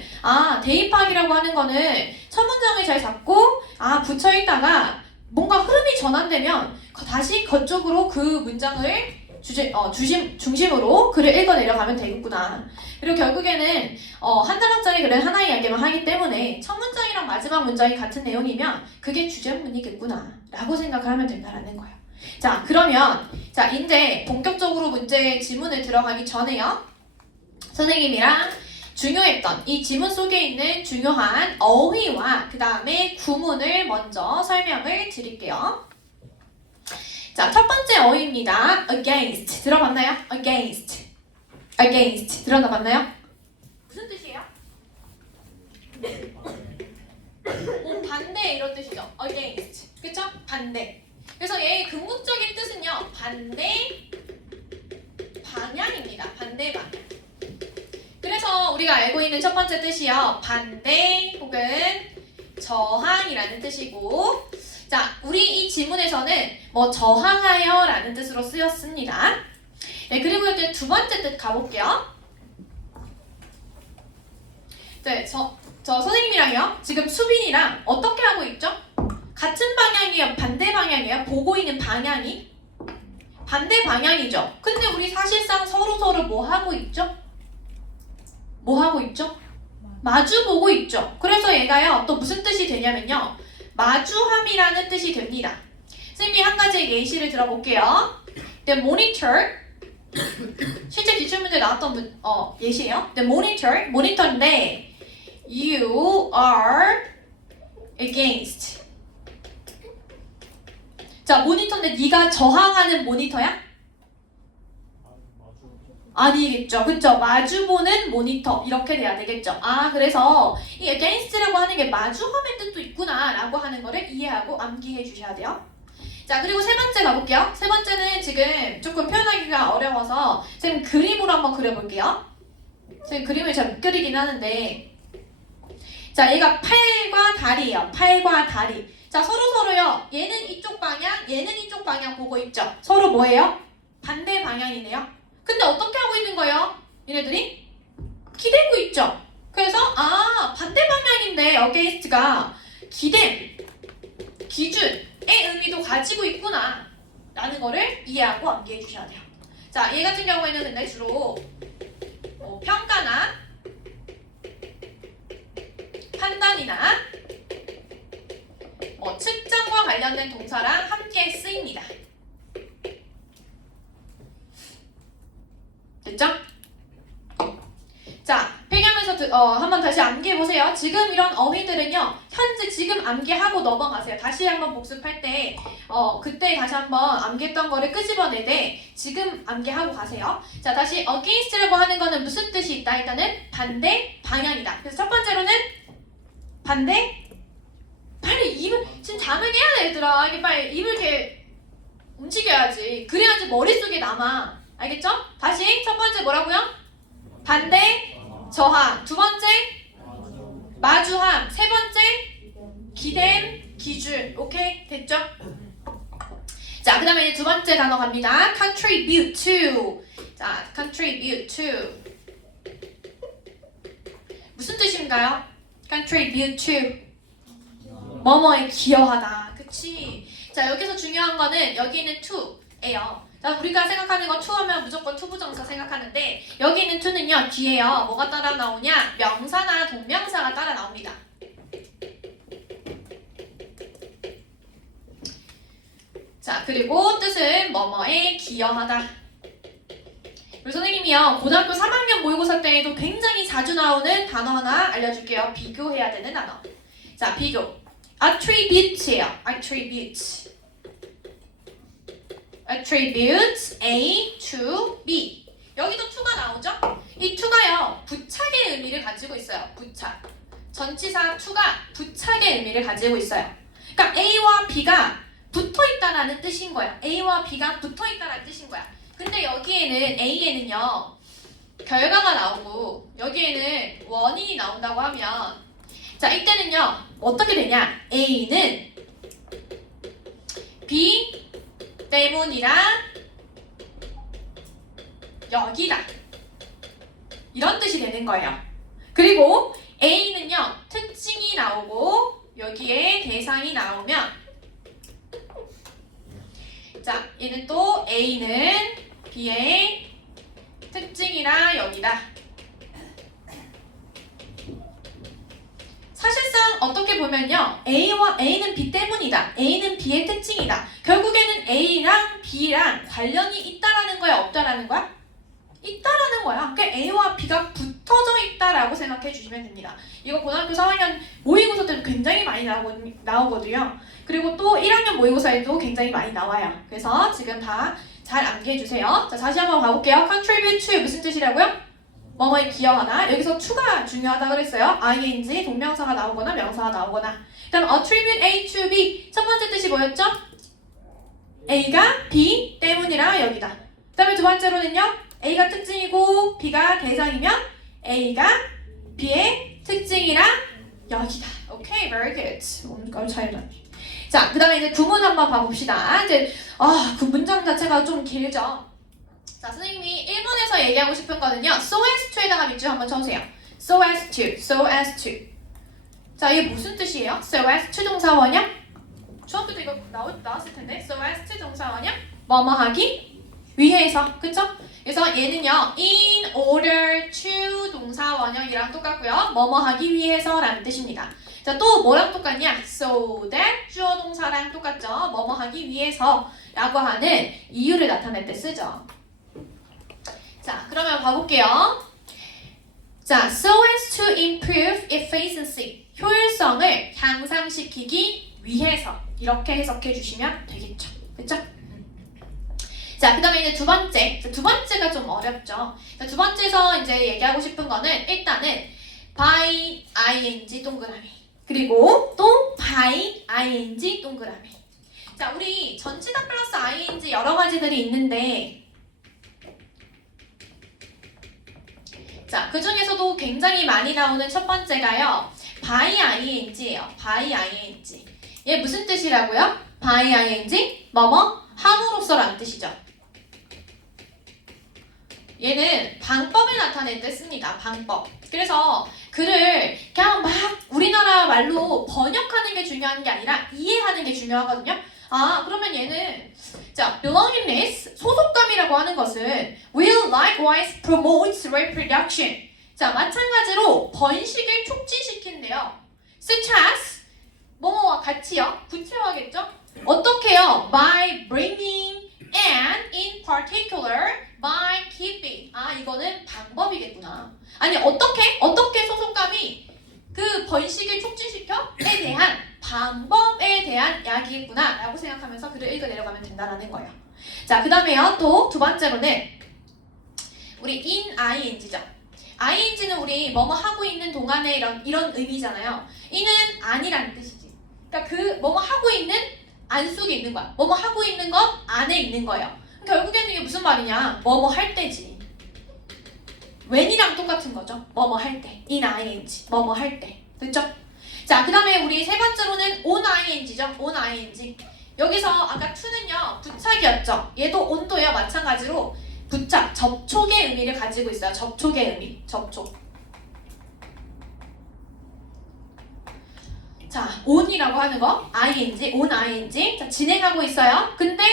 대입하기라고 하는 거는 첫 문장을 잘 잡고 붙여있다가 뭔가 흐름이 전환되면 다시 그쪽으로 그 문장을 중심으로 글을 읽어 내려가면 되겠구나. 그리고 결국에는 한 단락짜리 글은 하나의 이야기만 하기 때문에 첫 문장이랑 마지막 문장이 같은 내용이면 그게 주제문이겠구나 라고 생각을 하면 된다라는 거예요. 자, 그러면 이제 본격적으로 문제 지문을 들어가기 전에요, 선생님이랑 중요했던 이 지문 속에 있는 중요한 어휘와 그 다음에 구문을 먼저 설명을 드릴게요. 자, 첫 번째 어휘입니다. against. 들어봤나요? against. against. 들어봤나요? 무슨 뜻이에요? 반대 이런 뜻이죠. against. 그쵸? 반대. 그래서 얘의 궁극적인 뜻은요, 반대 방향입니다. 반대 방향. 그래서 우리가 알고 있는 첫 번째 뜻이요, 반대 혹은 저항이라는 뜻이고, 자, 우리 이 지문에서는 저항하여 라는 뜻으로 쓰였습니다. 네, 그리고 이제 두 번째 뜻 가볼게요. 네, 저 선생님이랑요, 지금 수빈이랑 어떻게 하고 있죠? 같은 방향이에요? 반대 방향이에요? 보고 있는 방향이? 반대 방향이죠. 근데 우리 사실상 서로 뭐 하고 있죠? 뭐 하고 있죠? 마주 보고 있죠. 그래서 얘가요, 또 무슨 뜻이 되냐면요, 마주함이라는 뜻이 됩니다. 선생님이 한 가지 예시를 들어볼게요. The monitor, 실제 기출문제 나왔던 예시예요. The monitor, 모니터인데 you are against. 자, 모니터인데 네가 저항하는 모니터야? 아니겠죠. 그쵸? 마주보는 모니터 이렇게 돼야 되겠죠. 그래서 이 against라고 하는 게 마주함의 뜻도 있구나 라고 하는 거를 이해하고 암기해 주셔야 돼요. 자, 그리고 세 번째 가볼게요. 세 번째는 지금 조금 표현하기가 어려워서 지금 그림으로 한번 그려볼게요. 지금 그림을 잘 못 그리긴 하는데, 자, 얘가 팔과 다리예요. 팔과 다리. 자, 서로요, 얘는 이쪽 방향, 얘는 이쪽 방향 보고 있죠. 서로 뭐예요? 반대 방향이네요. 근데 어떻게 하고 있는 거예요? 얘네들이 기대고 있죠. 그래서 반대 방향인데 against가 기댐, 기준의 의미도 가지고 있구나 라는 거를 이해하고 암기해 주셔야 돼요. 자, 얘 같은 경우에는 근데 주로 평가나 판단이나 측정과 관련된 동사랑 함께 쓰입니다. 됐죠? 자, 폐기하면서 한번 다시 암기해보세요. 지금 이런 어휘들은요, 현재 지금 암기하고 넘어가세요. 다시 한번 복습할 때 그때 다시 한번 암기했던 거를 끄집어낼 때 지금 암기하고 가세요. 자, 다시 against라고 하는 거는 무슨 뜻이 있다? 일단은 반대 방향이다. 그래서 첫 번째로는 반대, 빨리 입을 지금 잠을 깨야 돼, 얘들아. 이게 빨리 입을 이렇게 움직여야지. 그래야지 머릿속에 남아. 알겠죠? 다시 첫 번째 뭐라고요? 반대, 저항. 두 번째, 마주함. 세 번째, 기댐, 기준. 오케이? 됐죠? 자, 그 다음에 두 번째 단어 갑니다. contribute to. 자, contribute to. 무슨 뜻인가요? contribute to. 뭐뭐에 기여하다. 그치? 자, 여기서 중요한 거는 여기 있는 to예요. 자, 우리가 생각하는 건 to 하면 무조건 투부정사 생각하는데 여기 있는 to는요, 뒤에요, 뭐가 따라 나오냐? 명사나 동명사가 따라 나옵니다. 자, 그리고 뜻은 뭐뭐에 기여하다. 우리 선생님이요, 고등학교 3학년 모의고사 때에도 굉장히 자주 나오는 단어 하나 알려줄게요. 비교해야 되는 단어. 자, 비교. attribute예요. attribute. attributes A to B. 여기도 to가 나오죠? 이 to가요, 부착의 의미를 가지고 있어요. 부착. 전치사 to가 부착의 의미를 가지고 있어요. 그러니까 A와 B가 붙어 있다라는 뜻인 거야. A와 B가 붙어 있다라는 뜻인 거야. 근데 여기에는 A에는요, 결과가 나오고 여기에는 원인이 나온다고 하면, 자, 이때는요, 어떻게 되냐? A는 B 때문이라 여기다. 이런 뜻이 되는 거예요. 그리고 A는요, 특징이 나오고 여기에 대상이 나오면, 자, 얘는 또 A는 B의 특징이라 여기다. 사실상 어떻게 보면요, A는 B 때문이다. A는 B의 특징이다. 결국에는 A랑 B랑 관련이 있다라는 거야, 없다라는 거야? 있다라는 거야. 그러니까 A와 B가 붙어져 있다라고 생각해 주시면 됩니다. 이거 고등학교 4학년 모의고사 때도 굉장히 많이 나오거든요. 그리고 또 1학년 모의고사에도 굉장히 많이 나와요. 그래서 지금 다 잘 암기해 주세요. 자, 다시 한번 가볼게요. contribute to 무슨 뜻이라고요? 뭐뭐에 기여하다. 여기서 to가 중요하다 그랬어요. ing, 동명사가 나오거나 명사가 나오거나. 그다음 attribute A to B. 첫 번째 뜻이 뭐였죠? A가 B 때문이라 여기다. 그다음에 두 번째로는요, A가 특징이고 B가 대상이면 A가 B의 특징이라 여기다. 오케이, very good. 오늘 잘 나왔네. 자, 그 다음에 이제 구문 한번 봐봅시다. 이제 그 문장 자체가 좀 길죠. 자, 선생님이 1번에서 얘기하고 싶은 거는요, so as to에다가 밑줄 한번 쳐주세요. so as to, so as to. 자, 이게 무슨 뜻이에요? so as to 동사원형? 중학교 때 이거 나왔을 텐데. so as to 동사원형? 뭐뭐 하기 위해서, 그쵸? 그래서 얘는요, in order to 동사원형이랑 똑같고요. 뭐뭐 하기 위해서라는 뜻입니다. 자, 또 뭐랑 똑같냐? so that 주어 동사랑 똑같죠. 뭐뭐 하기 위해서라고 하는 이유를 나타낼 때 쓰죠. 자, 그러면 봐볼게요. 자, so as to improve efficiency. 효율성을 향상시키기 위해서. 이렇게 해석해 주시면 되겠죠. 그쵸? 자, 그 다음에 이제 두 번째. 두 번째가 좀 어렵죠. 자, 두 번째에서 이제 얘기하고 싶은 거는 일단은 by ing 동그라미. 그리고 또 by ing 동그라미. 자, 우리 전치사 플러스 ing 여러 가지들이 있는데, 자, 그 중에서도 굉장히 많이 나오는 첫 번째가요, by ing예요. by ing. 얘 무슨 뜻이라고요? by ing? 뭐뭐 함으로써라는 뜻이죠. 얘는 방법을 나타낼 때 씁니다. 방법. 그래서 글을 그냥 막 우리나라 말로 번역하는 게 중요한 게 아니라 이해하는 게 중요하거든요. 아, 그러면 얘는, 자, belongingness, 소속감이라고 하는 것은 will likewise promote reproduction. 자, 마찬가지로 번식을 촉진시킨대요. such as 뭐뭐와 같이요. 구체화겠죠? 어떻게요? by bringing and in particular by keeping. 아, 이거는 방법이겠구나. 아니, 어떻게 소속감이 그 번식을 촉진시켜?에 대한 방법에 대한 이야기겠구나 라고 생각하면서 글을 읽어 내려가면 된다라는 거예요. 자, 그 다음에요, 또 두 번째로는 우리 in ing죠. ing는 우리 뭐뭐 하고 있는 동안에 이런 의미잖아요. 이는 아니라는 뜻이지. 그러니까 그 뭐뭐 하고 있는 안 속에 있는 거야. 뭐뭐 하고 있는 것 안에 있는 거예요. 결국에는 이게 무슨 말이냐? 뭐뭐 할 때지. when이랑 똑같은 거죠. 뭐뭐 할 때. in ing. 뭐뭐 할 때. 됐죠? 자, 그 다음에 우리 세 번째로는 on ing죠. on ing. 여기서 아까 to는요, 부착이었죠. 얘도 on도요, 마찬가지로 부착, 접촉의 의미를 가지고 있어요. 접촉의 의미. 접촉. 자, on이라고 하는 거, ing, on ing. 자, 진행하고 있어요. 근데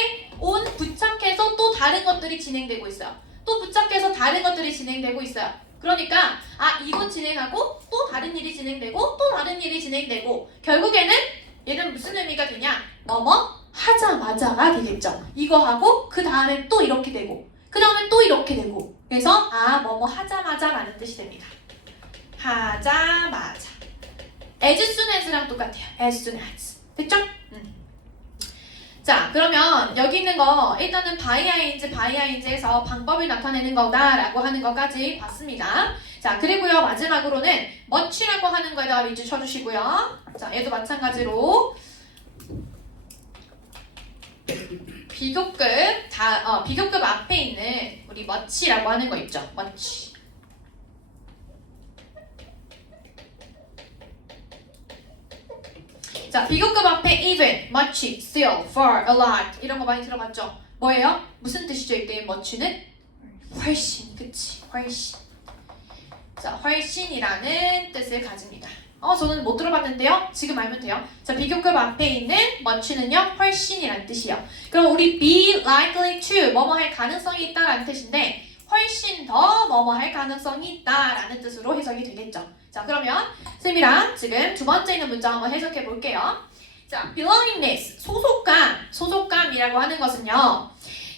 on 부착해서 또 다른 것들이 진행되고 있어요. 또 부착해서 다른 것들이 진행되고 있어요. 그러니까 이거 진행하고 또 다른 일이 진행되고 또 다른 일이 진행되고, 결국에는 얘는 무슨 의미가 되냐? 뭐뭐 하자마자가 되겠죠. 이거 하고 그 다음에 또 이렇게 되고 그 다음에 또 이렇게 되고, 그래서 뭐뭐 하자마자라는 뜻이 됩니다. 하자마자. as soon as랑 똑같아요. as soon as. 됐죠? 자, 그러면 여기 있는 거 일단은 바이아인즈에서 방법을 나타내는 거다라고 하는 것까지 봤습니다. 자, 그리고요 마지막으로는 much라고 하는 거에다가 밑줄 쳐주시고요. 자, 얘도 마찬가지로 비교급 앞에 있는 우리 much라고 하는 거 있죠. much. 자, 비교급 앞에 even, much, still, far, a lot 이런 거 많이 들어봤죠? 뭐예요? 무슨 뜻이죠? 이때 much는? 훨씬, 그치? 훨씬. 자, 훨씬이라는 뜻을 가집니다. 저는 못 들어봤는데요. 지금 알면 돼요. 자, 비교급 앞에 있는 much는요, 훨씬이라는 뜻이에요. 그럼 우리 be likely to, 뭐뭐 할 가능성이 있다라는 뜻인데 훨씬 더 뭐뭐 할 가능성이 있다라는 뜻으로 해석이 되겠죠. 자, 그러면 쌤이랑 지금 두 번째 있는 문장 한번 해석해 볼게요. 자, belongingness, 소속감이라고 하는 것은요.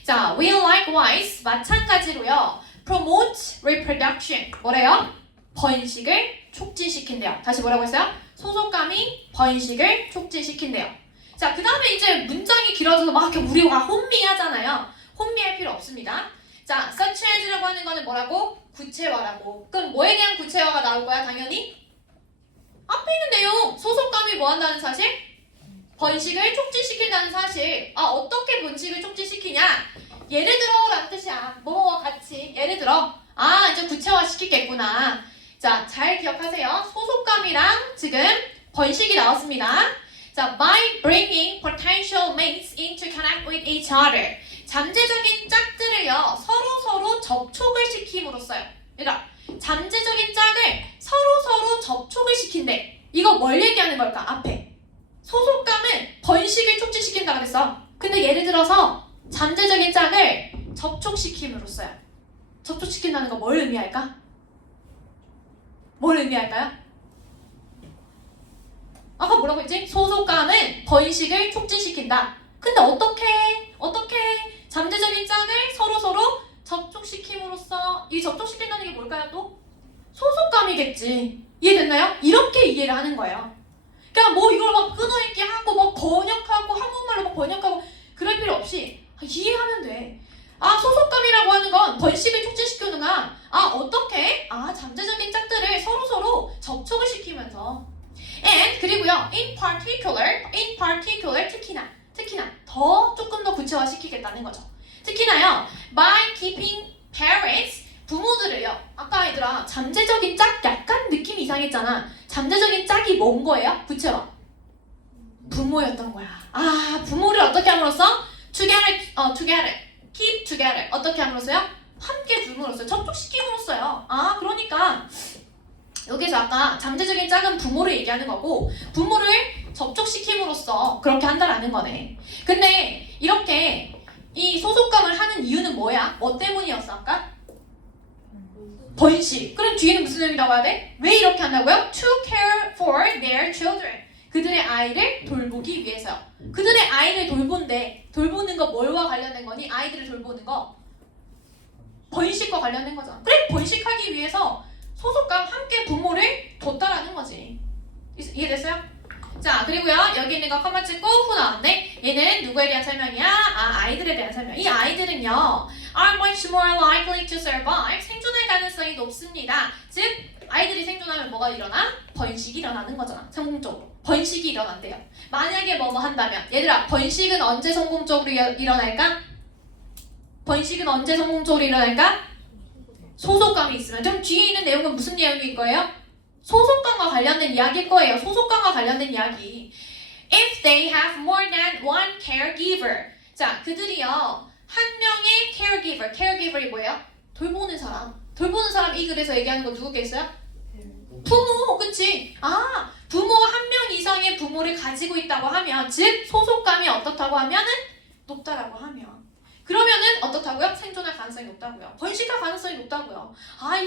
자, will likewise, 마찬가지로요. promote reproduction, 뭐래요? 번식을 촉진시킨대요. 다시 뭐라고 했어요? 소속감이 번식을 촉진시킨대요. 자, 그 다음에 이제 문장이 길어져서 막 이렇게 우리가 혼미하잖아요. 혼미할 필요 없습니다. 자, such as라고 하는 거는 뭐라고? 구체화라고. 그럼 뭐에 대한 구체화가 나올 거야? 당연히 앞에 있는 내용, 소속감이 뭐 한다는 사실? 번식을 촉진시킨다는 사실. 어떻게 번식을 촉진시키냐? 예를 들어 라는 뜻이야. 뭐와 같이. 예를 들어. 이제 구체화 시키겠구나. 자, 잘 기억하세요. 소속감이랑 지금 번식이 나왔습니다. 자, by bringing potential mates into connect with each other. 잠재적인 짝들을요, 서로 접촉을 시킴으로써요. 얘들아, 잠재적인 짝을 서로 접촉을 시킨대. 이거 뭘 얘기하는 걸까? 앞에. 소속감은 번식을 촉진시킨다 그랬어. 근데 예를 들어서 잠재적인 짝을 접촉시킴으로써요. 접촉시킨다는 거 뭘 의미할까? 뭘 의미할까요? 아까 뭐라고 했지? 소속감은 번식을 촉진시킨다. 근데 어떻게 잠재적인 짝을 서로 접촉시킴으로써 이 접촉시킨다는 게 뭘까요 또? 소속감이겠지. 이해됐나요? 이렇게 이해를 하는 거예요. 그냥 뭐 이걸 막 끊어읽기 하고 막 번역하고 한국말로 막 번역하고 그럴 필요 없이 이해하면 돼. 소속감이라고 하는 건 번식을 촉진시키는가? 어떻게? 잠재적인 짝들을 서로 접촉을 시키면서 and 그리고요 in particular 특히나 조금 더 구체화시키겠다는 거죠. 특히나요 by keeping parents 부모들을요. 아까 얘들아 잠재적인 짝 약간 느낌이 이상했잖아. 잠재적인 짝이 뭔 거예요? 구체화. 부모였던 거야. 부모를 어떻게 함으로써? together, keep together. 어떻게 함으로써요? 함께 둠으로써 접촉시킴으로써요. 그러니까 여기서 아까 잠재적인 짝은 부모를 얘기하는 거고 부모를 접촉시킴으로써 그렇게 한다라는 거네. 근데 이렇게 이 소속감을 하는 이유는 뭐야? 뭐 때문이었어 아까? 번식. 그럼 뒤에는 무슨 의미라고 해야 돼? 왜 이렇게 한다고요? To care for their children. 그들의 아이를 돌보기 위해서요. 그들의 아이를 돌보는 거 뭘와 관련된 거니? 아이들을 돌보는 거 번식과 관련된 거잖아. 그래 번식하기 위해서 소속감 함께 부모를 뒀다라는 거지. 이해됐어요? 자, 그리고요 여기 있는 거 커마 찍고 후 나왔네. 얘는 누구에 대한 설명이야? 아이들에 대한 설명. 이 아이들은요 are much more likely to survive. 생존할 가능성이 높습니다. 즉 아이들이 생존하면 뭐가 일어나? 번식이 일어나는 거잖아. 성공적으로 번식이 일어난대요. 만약에 뭐뭐 한다면 얘들아 번식은 언제 성공적으로 일어날까? 번식은 언제 성공적으로 일어날까? 소속감이 있으면. 그럼 뒤에 있는 내용은 무슨 내용일 거예요? 소속감과 관련된 이야기일 거예요. 소속감과 관련된 이야기. If they have more than one caregiver. 자, 그들이요 한 명의 caregiver이 뭐예요? 돌보는 사람. 이 글에서 얘기하는 거 누구겠어요? 부모, 그치? 부모 한 명 이상의 부모를 가지고 있다고 하면, 즉 소속감이 어떻다고 하면은 높다라고 하면, 그러면은 어떻다고요? 생존할 가능성이 높다고요. 번식할 가능성이 높다고요.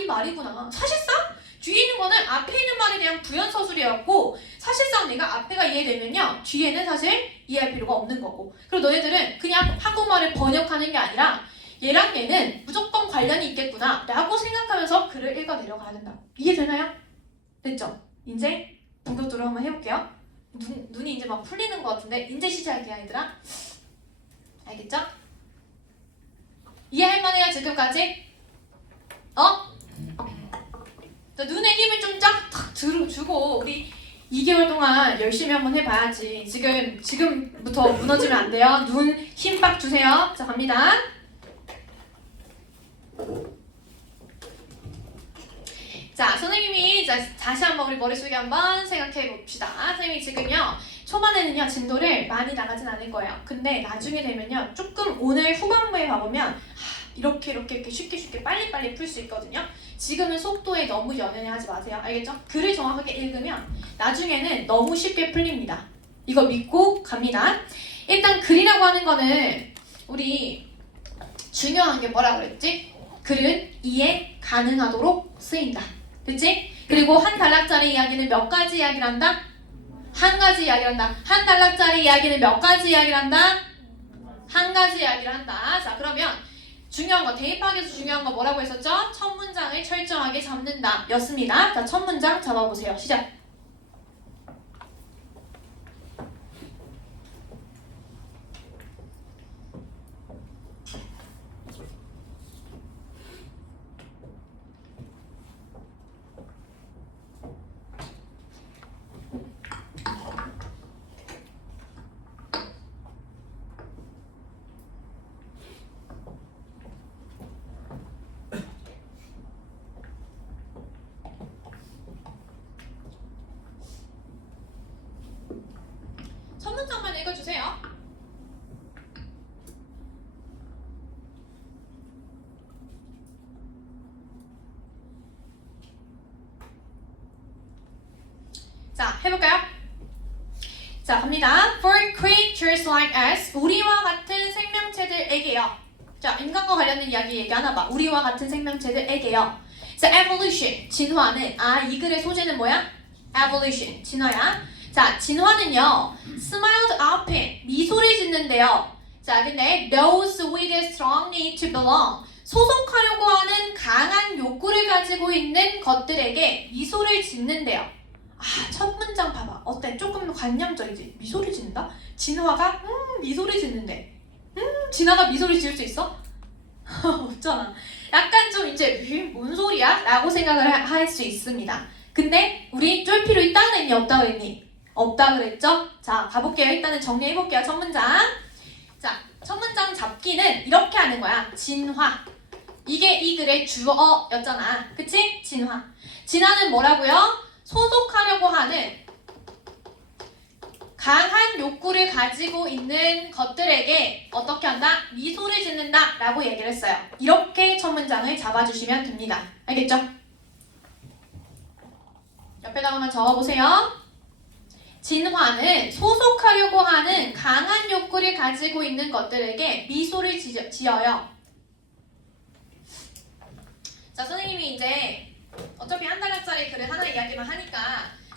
이 말이구나. 사실상 뒤에 있는 거는 앞에 있는 말에 대한 부연서술이었고, 사실상 내가 앞에가 이해되면요 뒤에는 사실 이해할 필요가 없는 거고. 그리고 너희들은 그냥 한국말을 번역하는 게 아니라 얘랑 얘는 무조건 관련이 있겠구나 라고 생각하면서 글을 읽어 내려가야 된다. 이해되나요? 됐죠? 이제 본격적으로 한번 해볼게요. 눈이 이제 막 풀리는 것 같은데 이제 시작할게요 얘들아. 알겠죠? 이해할 만해요 지금까지? 자, 눈에 힘을 좀 쫙 주고 우리 2개월 동안 열심히 한번 해봐야지. 지금부터 무너지면 안 돼요. 눈 힘 빡 주세요. 자, 갑니다. 자, 선생님이 다시 한번 우리 머릿속에 한번 생각해 봅시다. 선생님이 지금요 초반에는요 진도를 많이 나가진 않을 거예요. 근데 나중에 되면요 조금 오늘 후반부에 가보면 이렇게 쉽게 빨리빨리 풀 수 있거든요. 지금은 속도에 너무 연연하지 마세요. 알겠죠? 글을 정확하게 읽으면 나중에는 너무 쉽게 풀립니다. 이거 믿고 갑니다. 일단 글이라고 하는 거는 우리 중요한 게 뭐라 그랬지? 글은 이해 가능하도록 쓰인다. 그치? 그리고 한 단락짜리 이야기는 몇 가지 이야기를 한다? 한 가지 이야기를 한다. 한 단락짜리 이야기는 몇 가지 이야기를 한다? 한 가지 이야기를 한다. 자, 그러면 중요한 거, 대입하기에서 중요한 거 뭐라고 했었죠? 첫 문장을 철저하게 잡는다 였습니다. 자, 첫 문장 잡아보세요. 시작. 첫 문장만 읽어주세요. 자, 해볼까요? 자, 갑니다. For creatures like us, 우리와 같은 생명체들에게요. 자, 인간과 관련된 이야기 얘기하나 봐. 우리와 같은 생명체들에게요. 자, evolution, 진화는 이 글의 소재는 뭐야? evolution, 진화야. 자, 진화는요. smiled upon, 미소를 짓는데요. 자, 근데 those with a strong need to belong, 소속하려고 하는 강한 욕구를 가지고 있는 것들에게 미소를 짓는데요. 첫 문장 봐봐. 어때? 조금 더 관념적이지? 미소를 짓는다? 진화가 미소를 짓는데 진화가 미소를 지을 수 있어? 없잖아. 약간 좀 이제 뭔 소리야? 라고 생각을 할 수 있습니다. 근데 우리 쫄 필요 있다 그랬니? 없다 그랬니? 없다 그랬죠? 자, 가볼게요. 일단은 정리해볼게요. 첫 문장. 자, 첫 문장 잡기는 이렇게 하는 거야. 진화. 이게 이 글의 주어였잖아. 그치? 진화. 진화는 뭐라고요? 소속하려고 하는 강한 욕구를 가지고 있는 것들에게 어떻게 한다? 미소를 짓는다 라고 얘기를 했어요. 이렇게 첫 문장을 잡아주시면 됩니다. 알겠죠? 옆에다가만 적어보세요. 진화는 소속하려고 하는 강한 욕구를 가지고 있는 것들에게 미소를 지어요. 자, 선생님이 이제 어차피 한 달짜리 글을 하나 이야기만 하니까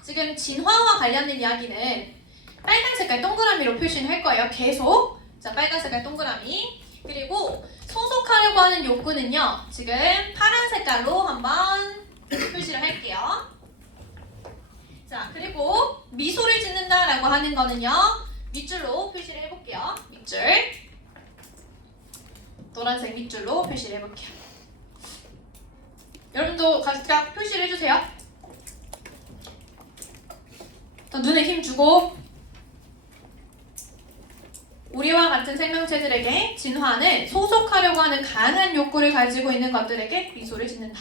지금 진화와 관련된 이야기는 빨간 색깔 동그라미로 표시를 할 거예요. 계속. 자, 빨간 색깔 동그라미. 그리고 소속하려고 하는 욕구는요. 지금 파란 색깔로 한번 표시를 할게요. 자, 그리고 미소를 짓는다라고 하는 거는요. 밑줄로 표시를 해볼게요. 밑줄. 노란색 밑줄로 표시를 해볼게요. 여러분도 각각 표시를 해주세요. 더 눈에 힘 주고. 우리와 같은 생명체들에게 진화는 소속하려고 하는 강한 욕구를 가지고 있는 것들에게 미소를 짓는다.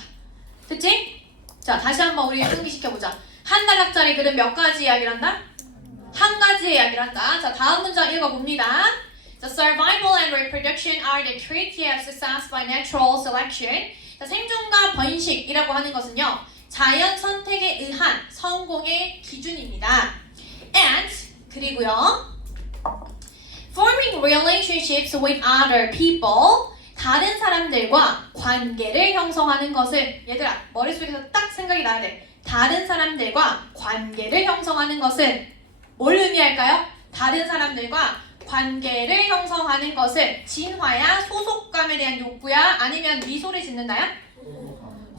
됐지? 자, 다시 한번 우리 상기시켜보자. 한 단락짜리 글은 몇 가지 이야기를 한다? 한 가지 이야기를 한다. 자, 다음 문장 읽어봅니다. The survival and reproduction are the key of success by natural selection. 자, 생존과 번식이라고 하는 것은요. 자연 선택에 의한 성공의 기준입니다. And 그리고요. Forming relationships with other people. 다른 사람들과 관계를 형성하는 것을 얘들아 머릿속에서 딱 생각이 나야 돼. 다른 사람들과 관계를 형성하는 것은 뭘 의미할까요? 다른 사람들과 관계를 형성하는 것을 진화야? 소속감에 대한 욕구야? 아니면 미소를 짓는다야?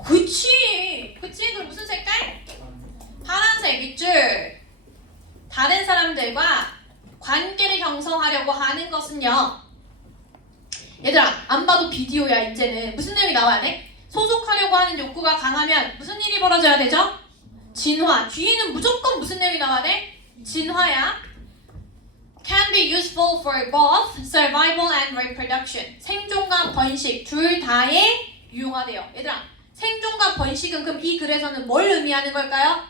그치! 그럼 무슨 색깔? 파란색 밑줄. 다른 사람들과 관계를 형성하려고 하는 것은요. 얘들아, 안 봐도 비디오야. 이제는 무슨 내용이 나와야 돼? 소속하려고 하는 욕구가 강하면 무슨 일이 벌어져야 되죠? 진화. 뒤에는 무조건 무슨 내용이 나와야 돼? 진화야. Can be useful for both survival and reproduction. 생존과 번식 둘 다에 유용하대요. 얘들아, 생존과 번식은 그럼 이 글에서는 뭘 의미하는 걸까요?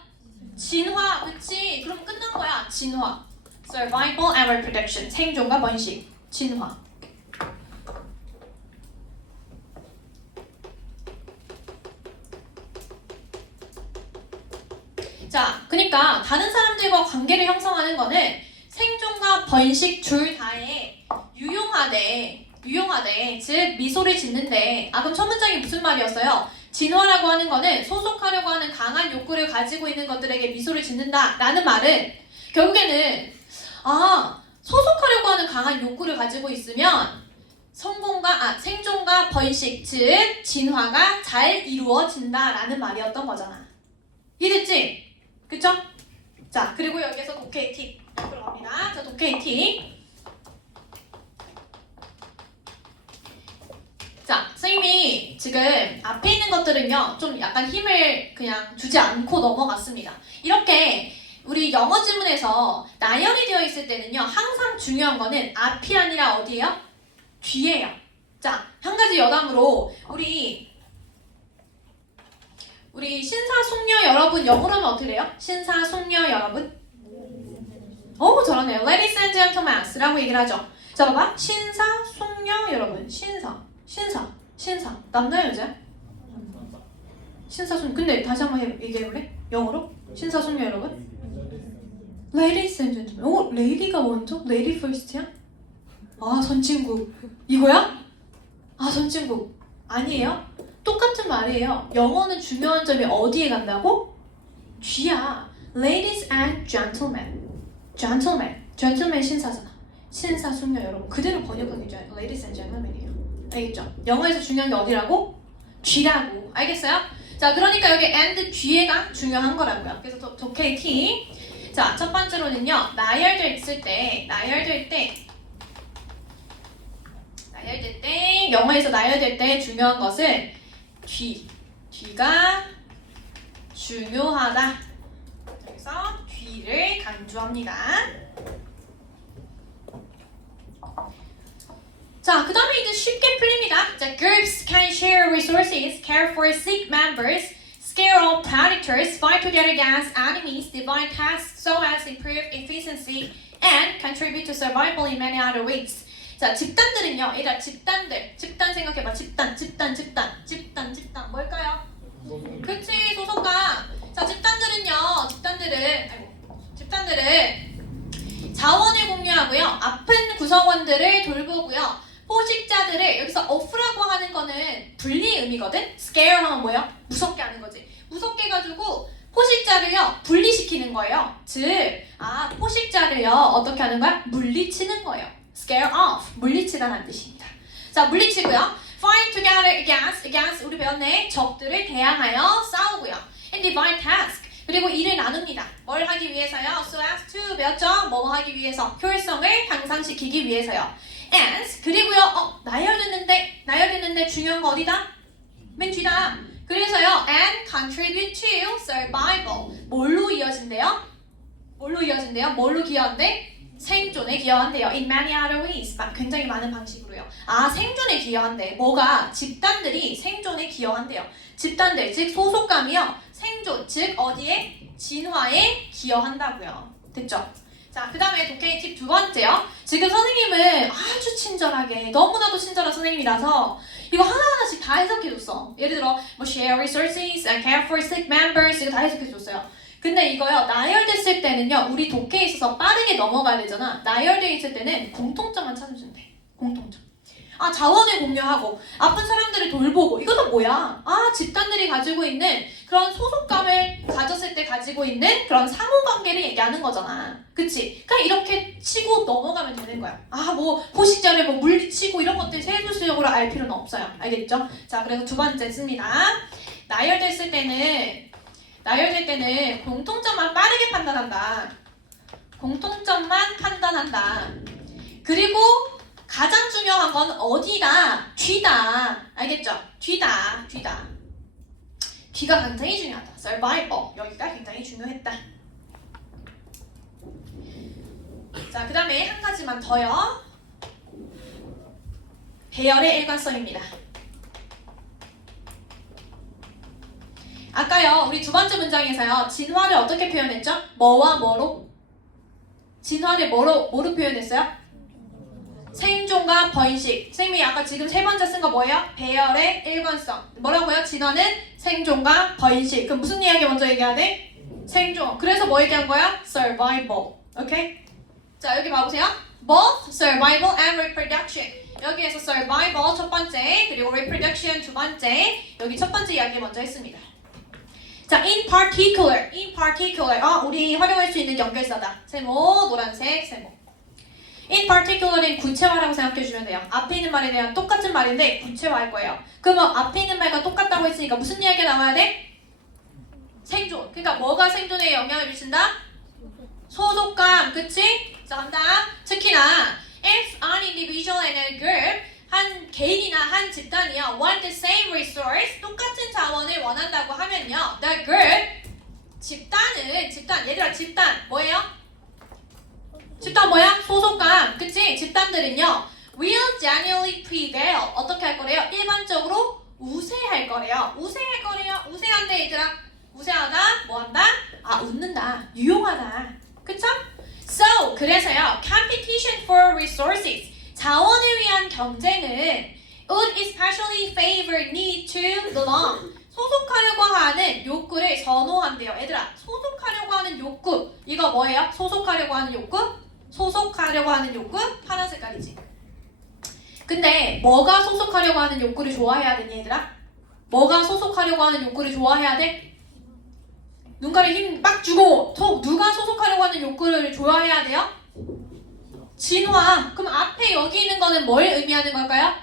진화. 그치? 그럼 끝난 거야. 진화. Survival and reproduction. 생존과 번식. 진화. 자, 그러니까 다른 사람들과 관계를 형성하는 거는 생존과 번식 둘 다에 유용하대. 유용하대. 즉 미소를 짓는데. 아, 그럼 첫 문장이 무슨 말이었어요? 진화라고 하는 거는 소속하려고 하는 강한 욕구를 가지고 있는 것들에게 미소를 짓는다 라는 말은 결국에는 소속하려고 하는 강한 욕구를 가지고 있으면 생존과 번식, 즉 진화가 잘 이루어진다 라는 말이었던 거잖아. 이해됐지? 그쵸? 자, 그리고 여기에서 독해의 팁 들어갑니다. 자, 독해의 팁. 자, 선생님이 지금 앞에 있는 것들은요, 좀 약간 힘을 그냥 주지 않고 넘어갔습니다. 이렇게 우리 영어 지문에서 나열이 되어 있을 때는요, 항상 중요한 거는 앞이 아니라 어디예요? 뒤에요. 자, 한 가지 여담으로 우리 신사숙녀 여러분 영어로 하면 어떻게 돼요? 신사숙녀 여러분? 오, 잘하네요. Ladies and gentlemen라고 얘기를 하죠. 자, 봐봐. 신사숙녀 여러분. 신사. 남자야, 여자야? 신사숙녀. 근데 다시 한번 얘기해볼래? 영어로? 신사숙녀 여러분? Ladies and gentlemen. 오, 레이디가 먼저? 레이디 퍼스트야? 아, 선친구. 이거야? 아, 선친구. 아니에요? 똑같은 말이에요. 영어는 중요한 점이 어디에 간다고? 뒤야. Ladies and gentlemen. gentleman 신사잖아. 신사숙녀 여러분. 그대로 번역하기 좋아요. Ladies and gentlemen이에요. 알겠죠? 영어에서 중요한 게 어디라고? 뒤라고. 알겠어요? 자, 그러니까 여기 and 뒤에가 중요한 거라고요. 그래서 독해의 팁. 자, 첫 번째로는요. 나열될 때 영어에서 나열될 때 중요한 것은 뒤가 중요하다. 그래서 뒤를 강조합니다. 자, 그 다음에 이제 쉽게 풀립니다. 자, groups can share resources, care for sick members, scare off predators, fight together against enemies, divide tasks so as to improve efficiency, and contribute to survival in many other ways. 자, 집단들은요. 얘들아, 집단 생각해봐. 집단. 뭘까요? 그치, 소속감. 자, 집단들은 자원을 공유하고요. 아픈 구성원들을 돌보고요. 포식자들을 여기서 off라고 하는 거는 분리 의미거든? scare 하면 뭐예요? 무섭게 하는 거지. 무섭게 해가지고 포식자를요 분리시키는 거예요. 즉, 포식자를요 어떻게 하는 거야? 물리치는 거예요. scare off, 물리치다는 뜻입니다. 자, 물리치고요. fight together against 우리 배웠네. 적들을 대항하여 싸우고요. and divide task, 그리고 일을 나눕니다. 뭘 하기 위해서요? so as to 배웠죠? 뭐 하기 위해서? 효율성을 향상시키기 위해서요. and 그리고요. 나열됐는데 중요한 거 어디다? 맨 뒤다. 그래서요. and contribute to survival. 뭘로 이어진대요? 뭘로 기여한대? 생존에 기여한대요. in many other ways. 굉장히 많은 방식으로요. 생존에 기여한대. 뭐가? 집단들이 생존에 기여한대요. 집단들, 즉 소속감이요. 생존, 즉 어디에? 진화에 기여한다고요. 됐죠? 자, 그 다음에 독해의 팁 두 번째요. 지금 선생님은 아주 친절하게, 너무나도 친절한 선생님이라서 이거 하나하나씩 다 해석해줬어. 예를 들어 뭐 share resources, care for sick members 이거 다 해석해줬어요. 근데 이거요, 나열됐을 때는요, 우리 독해에 있어서 빠르게 넘어가야 되잖아. 나열되어 있을 때는 공통점만 찾아주면 돼. 공통점. 자원을 공유하고 아픈 사람들을 돌보고 이것도 뭐야? 집단들이 가지고 있는 그런 소속감을 가졌을 때 가지고 있는 그런 상호관계를 얘기하는 거잖아. 그치? 그냥 이렇게 치고 넘어가면 되는 거야. 뭐 포식자를 뭐 물리치고 이런 것들 세부적으로 알 필요는 없어요. 알겠죠? 자, 그래서 두 번째 씁니다. 나열될 때는 공통점만 빠르게 판단한다. 그리고 가장 중요한 건 어디다? 뒤다. 알겠죠? 뒤다. 뒤가 굉장히 중요하다. survival. 여기가 굉장히 중요했다. 자, 그 다음에 한 가지만 더요. 배열의 일관성입니다. 아까요, 우리 두 번째 문장에서요, 진화를 어떻게 표현했죠? 뭐와 뭐로? 진화를 뭐로 표현했어요? 생존과 번식. 선생님이 아까 지금 세 번째 쓴 거 뭐예요? 배열의 일관성. 뭐라고요? 진화는 생존과 번식. 그럼 무슨 이야기 먼저 얘기해야 돼? 생존. 그래서 뭐 얘기한 거야? survival. 오케이? 자, 여기 봐보세요. both survival and reproduction. 여기에서 survival 첫 번째, 그리고 reproduction 두 번째. 여기 첫 번째 이야기 먼저 했습니다. 자, in particular. 우리 활용할 수 있는 연결사다. 세모, 노란색 세모. in particular은 구체화라고 생각해 주면 돼요. 앞에 있는 말에 대한 똑같은 말인데 구체화할 거예요. 그러면 앞에 있는 말과 똑같다고 했으니까 무슨 이야기가 나와야 돼? 생존. 그러니까 뭐가 생존에 영향을 미친다? 소속감, 그치? 자, 간다. 특히나 if an individual and a group, 한 개인이나 한 집단이요, want the same resource, 똑같은 자원을 원한다고 하면요, the group, 얘들아 집단 뭐예요? 집단 뭐야? 소속감, 그치? 집단들은요, will generally prevail. 어떻게 할 거래요? 일반적으로 우세할 거래요. 우세한데 얘들아. 우세하다, 뭐한다? 아, 웃는다, 유용하다. 그쵸? So, 그래서요, competition for resources, 자원을 위한 경쟁은 would especially favor need to belong. 소속하려고 하는 욕구를 선호한대요. 얘들아, 소속하려고 하는 욕구. 이거 뭐예요? 소속하려고 하는 욕구? 파란 색깔이지. 근데 뭐가 소속하려고 하는 욕구를 좋아해야 되니 얘들아? 뭐가 소속하려고 하는 욕구를 좋아해야 돼? 눈가에 힘 빡 주고 누가 소속하려고 하는 욕구를 좋아해야 돼요? 진화. 그럼 앞에 여기 있는 거는 뭘 의미하는 걸까요?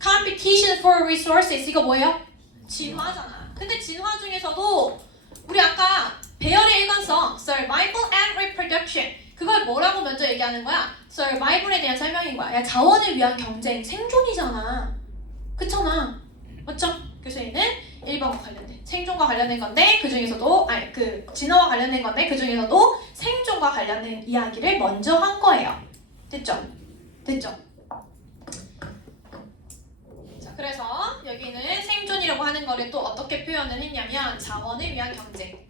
Competition for resources. 이거 뭐예요? 진화잖아. 근데 진화 중에서도 우리 아까 배열의 일관성, survival and reproduction, 그걸 뭐라고 먼저 얘기하는 거야? survival에 대한 설명인 거야. 야, 자원을 위한 경쟁, 생존이잖아. 그렇잖아. 맞죠? 그래서 얘는 1번과 관련된, 생존과 관련된 건데 그 중에서도 진화와 관련된 건데 그 중에서도 생존과 관련된 이야기를 먼저 한 거예요. 됐죠? 자, 그래서 여기는 생존이라고 하는 거를 또 어떻게 표현을 했냐면 자원을 위한 경쟁,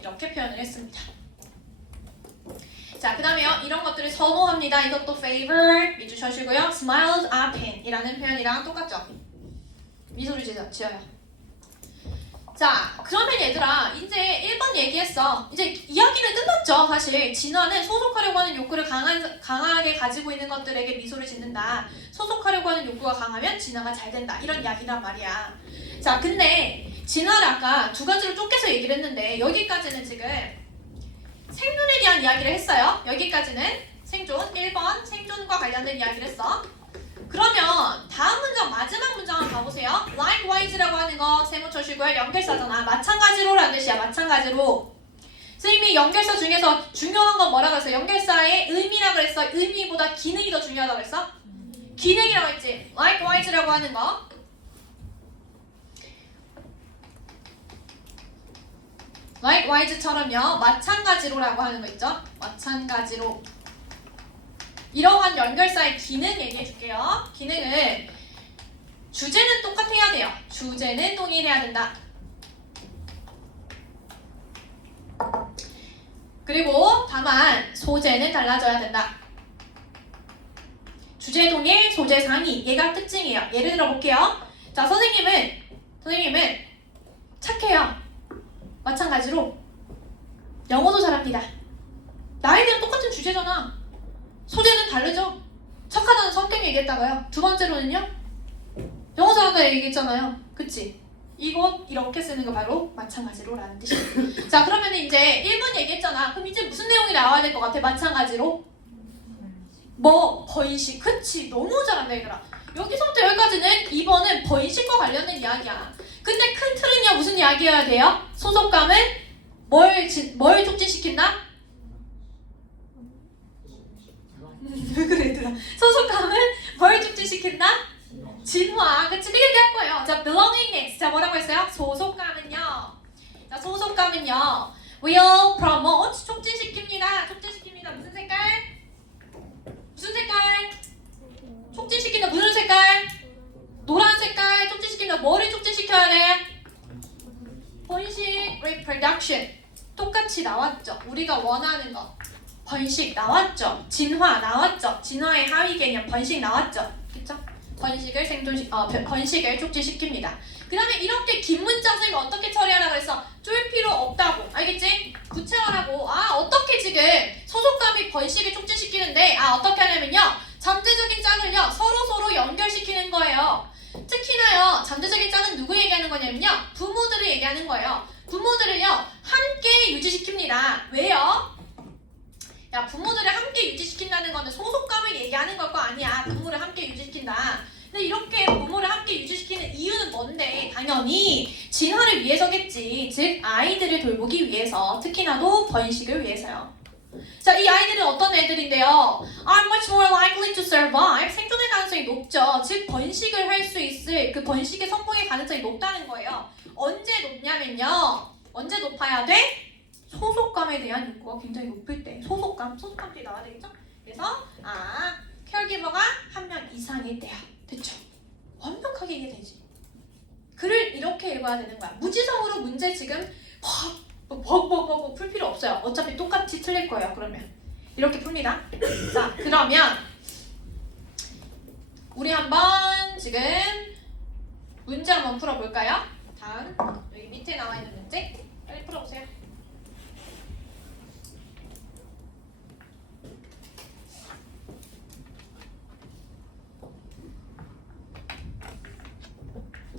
이렇게 표현을 했습니다. 자, 그 다음에요, 이런 것들을 선호합니다. 이것도 favor 미주셔시고요. smiled upin 이라는 표현이랑 똑같죠? 미소를 지어요. 자, 그러면 얘들아, 이제 1번 얘기했어. 이제 이야기는 끝났죠. 사실 진화는 소속하려고 하는 욕구를 강하게 가지고 있는 것들에게 미소를 짓는다. 소속하려고 하는 욕구가 강하면 진화가 잘 된다. 이런 이야기란 말이야. 자, 근데 진화를 아까 두 가지로 쪼개서 얘기를 했는데 여기까지는 지금 생존에 대한 이야기를 했어요. 여기까지는 생존, 1번 생존과 관련된 이야기를 했어. 그러면 다음 문장, 마지막 문장 한번 봐보세요. Likewise라고 하는 거 세모 쳐주고요. 연결사잖아. 마찬가지로라는 뜻이야. 마찬가지로. 선생님이 연결사 중에서 중요한 건 뭐라고 했어? 연결사의 의미라고 했어? 의미보다 기능이 더 중요하다고 했어? 기능이라고 했지. Likewise라고 하는 거. Likewise처럼요. 마찬가지로라고 하는 거 있죠? 마찬가지로. 이러한 연결사의 기능 얘기해 줄게요. 기능은 주제는 똑같아야 돼요. 주제는 동일해야 된다. 그리고 다만 소재는 달라져야 된다. 주제 동일, 소재 상이. 얘가 특징이에요. 예를 들어 볼게요. 자, 선생님은 착해요. 마찬가지로 영어도 잘합니다. 나에 대한 똑같은 주제잖아. 소재는 다르죠? 착하다는 성격 얘기했다가요. 두 번째로는요? 영어 잘한다 얘기했잖아요. 그치? 이거 이렇게 쓰는 거 바로 마찬가지로 라는 뜻이에요. 자, 그러면 이제 1번 얘기했잖아. 그럼 이제 무슨 내용이 나와야 될 것 같아? 마찬가지로? 뭐? 번식. 그치? 너무 잘한다 얘들아. 여기서부터 여기까지는 2번은 번식과 관련된 이야기야. 근데 큰 틀은요 무슨 이야기여야 돼요? 소속감은 뭘 촉진시킨다? 왜 그래 얘들아? 소속감은 뭘 촉진시킨다? 진화. 그치? 그 얘기할 거예요. 자, belongingness. 자, 뭐라고 했어요? 소속감은요. 자, 소속감은요. will promote. 촉진시킵니다. 촉진시킵니다. 무슨 색깔? 무슨 색깔? 촉진시킨다. 무슨 색깔? 노란 색깔. 촉진시킨다. 뭐를 촉진시켜야 돼? 번식, reproduction. 똑같이 나왔죠. 우리가 원하는 거. 번식 나왔죠. 진화 나왔죠. 진화의 하위 개념 번식 나왔죠. 그쵸? 번식을 번식을 촉진시킵니다. 그 다음에 이렇게 긴 문자 선생님이 어떻게 처리하라 그랬어? 쫄 필요 없다고. 알겠지? 구체화라고. 어떻게 지금 소속감이 번식을 촉진시키는데 어떻게 하냐면요. 잠재적인 짝을요. 서로 연결시키는 거예요. 특히나요. 잠재적인 짝은 누구 얘기하는 거냐면요. 부모들을 얘기하는 거예요. 부모들을요. 함께 유지시킵니다. 왜요? 야, 부모들을 함께 유지시킨다는 거는 소속감을 얘기하는 걸 거 아니야. 부모를 함께 유지시킨다. 근데 이렇게 부모를 함께 유지시키는 이유는 뭔데? 당연히 진화를 위해서겠지. 즉 아이들을 돌보기 위해서, 특히나도 번식을 위해서요. 자, 이 아이들은 어떤 애들인데요? are much more likely to survive. 생존의 가능성이 높죠. 즉 번식을 할 수 있을 그 번식의 성공의 가능성이 높다는 거예요. 언제 높냐면요. 언제 높아야 돼? 소속감에 대한 욕구가 굉장히 높을 때. 소속감 뒤에 나와야 되겠죠? 그래서 caregiver가 한 명 이상일 때야. 됐죠? 완벽하게 이게 되지. 글을 이렇게 읽어야 되는 거야. 무지성으로 문제 지금 벅벅벅벅 풀 필요 없어요. 어차피 똑같이 틀릴 거예요. 그러면 이렇게 풉니다. 자, 그러면 우리 한번 지금 문제 한번 풀어볼까요? 다음 여기 밑에 나와 있는 문제 빨리 풀어보세요.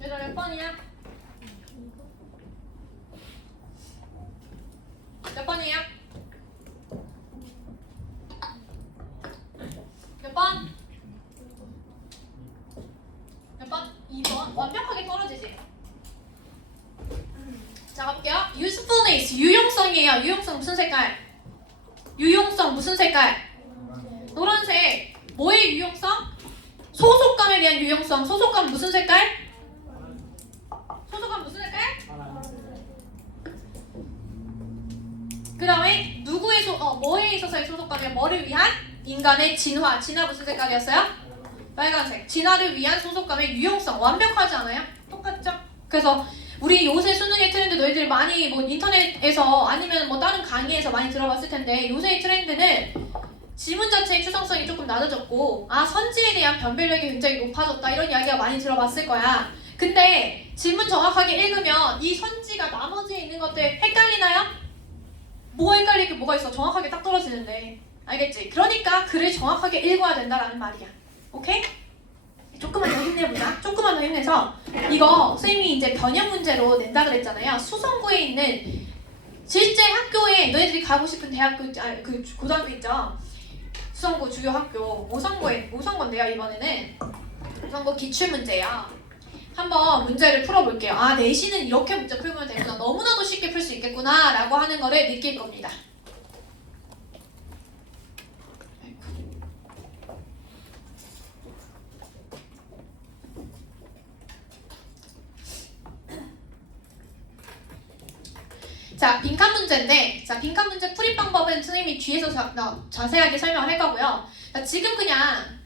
얘들아 몇 번이야? 몇 번이에요? 몇 번? 몇 번? 2번. 완벽하게 떨어지지? 자, 가볼게요. usefulness, 유용성이에요. 유용성 무슨 색깔? 유용성 무슨 색깔? 노란색. 뭐의 유용성? 소속감에 대한 유용성. 소속감 무슨 색깔? 소속감 무슨 색깔? 그 다음에 누구의 뭐에 있어서의 소속감이야? 뭐를 위한? 인간의 진화. 진화 무슨 색깔이었어요? 빨간색. 진화를 위한 소속감의 유용성. 완벽하지 않아요? 똑같죠? 그래서 우리 요새 수능의 트렌드 너희들 많이 뭐 인터넷에서 아니면 뭐 다른 강의에서 많이 들어봤을 텐데 요새의 트렌드는 지문 자체의 추상성이 조금 낮아졌고 선지에 대한 변별력이 굉장히 높아졌다 이런 이야기가 많이 들어봤을 거야. 근데 질문 정확하게 읽으면 이 선지가 나머지에 있는 것들 헷갈리나요? 뭐가 헷갈릴 게 뭐가 있어? 정확하게 딱 떨어지는데. 알겠지? 그러니까 글을 정확하게 읽어야 된다라는 말이야. 오케이? 조금만 더 힘내보자. 조금만 더 힘내서 이거 선생님이 이제 변형 문제로 낸다 그랬잖아요. 수성구에 있는 실제 학교에 너희들이 가고 싶은 대학교, 그 고등학교 있죠? 수성구 주요 학교 모성고인데요. 이번에는 모성고 기출문제예요. 한번 문제를 풀어볼게요. 내신은 이렇게 문제 풀면 되구나. 너무나도 쉽게 풀 수 있겠구나 라고 하는 거를 느낄 겁니다. 자, 빈칸 문제인데, 자, 빈칸 문제 풀이 방법은 선생님이 뒤에서 자세하게 설명을 할 거고요. 자, 지금 그냥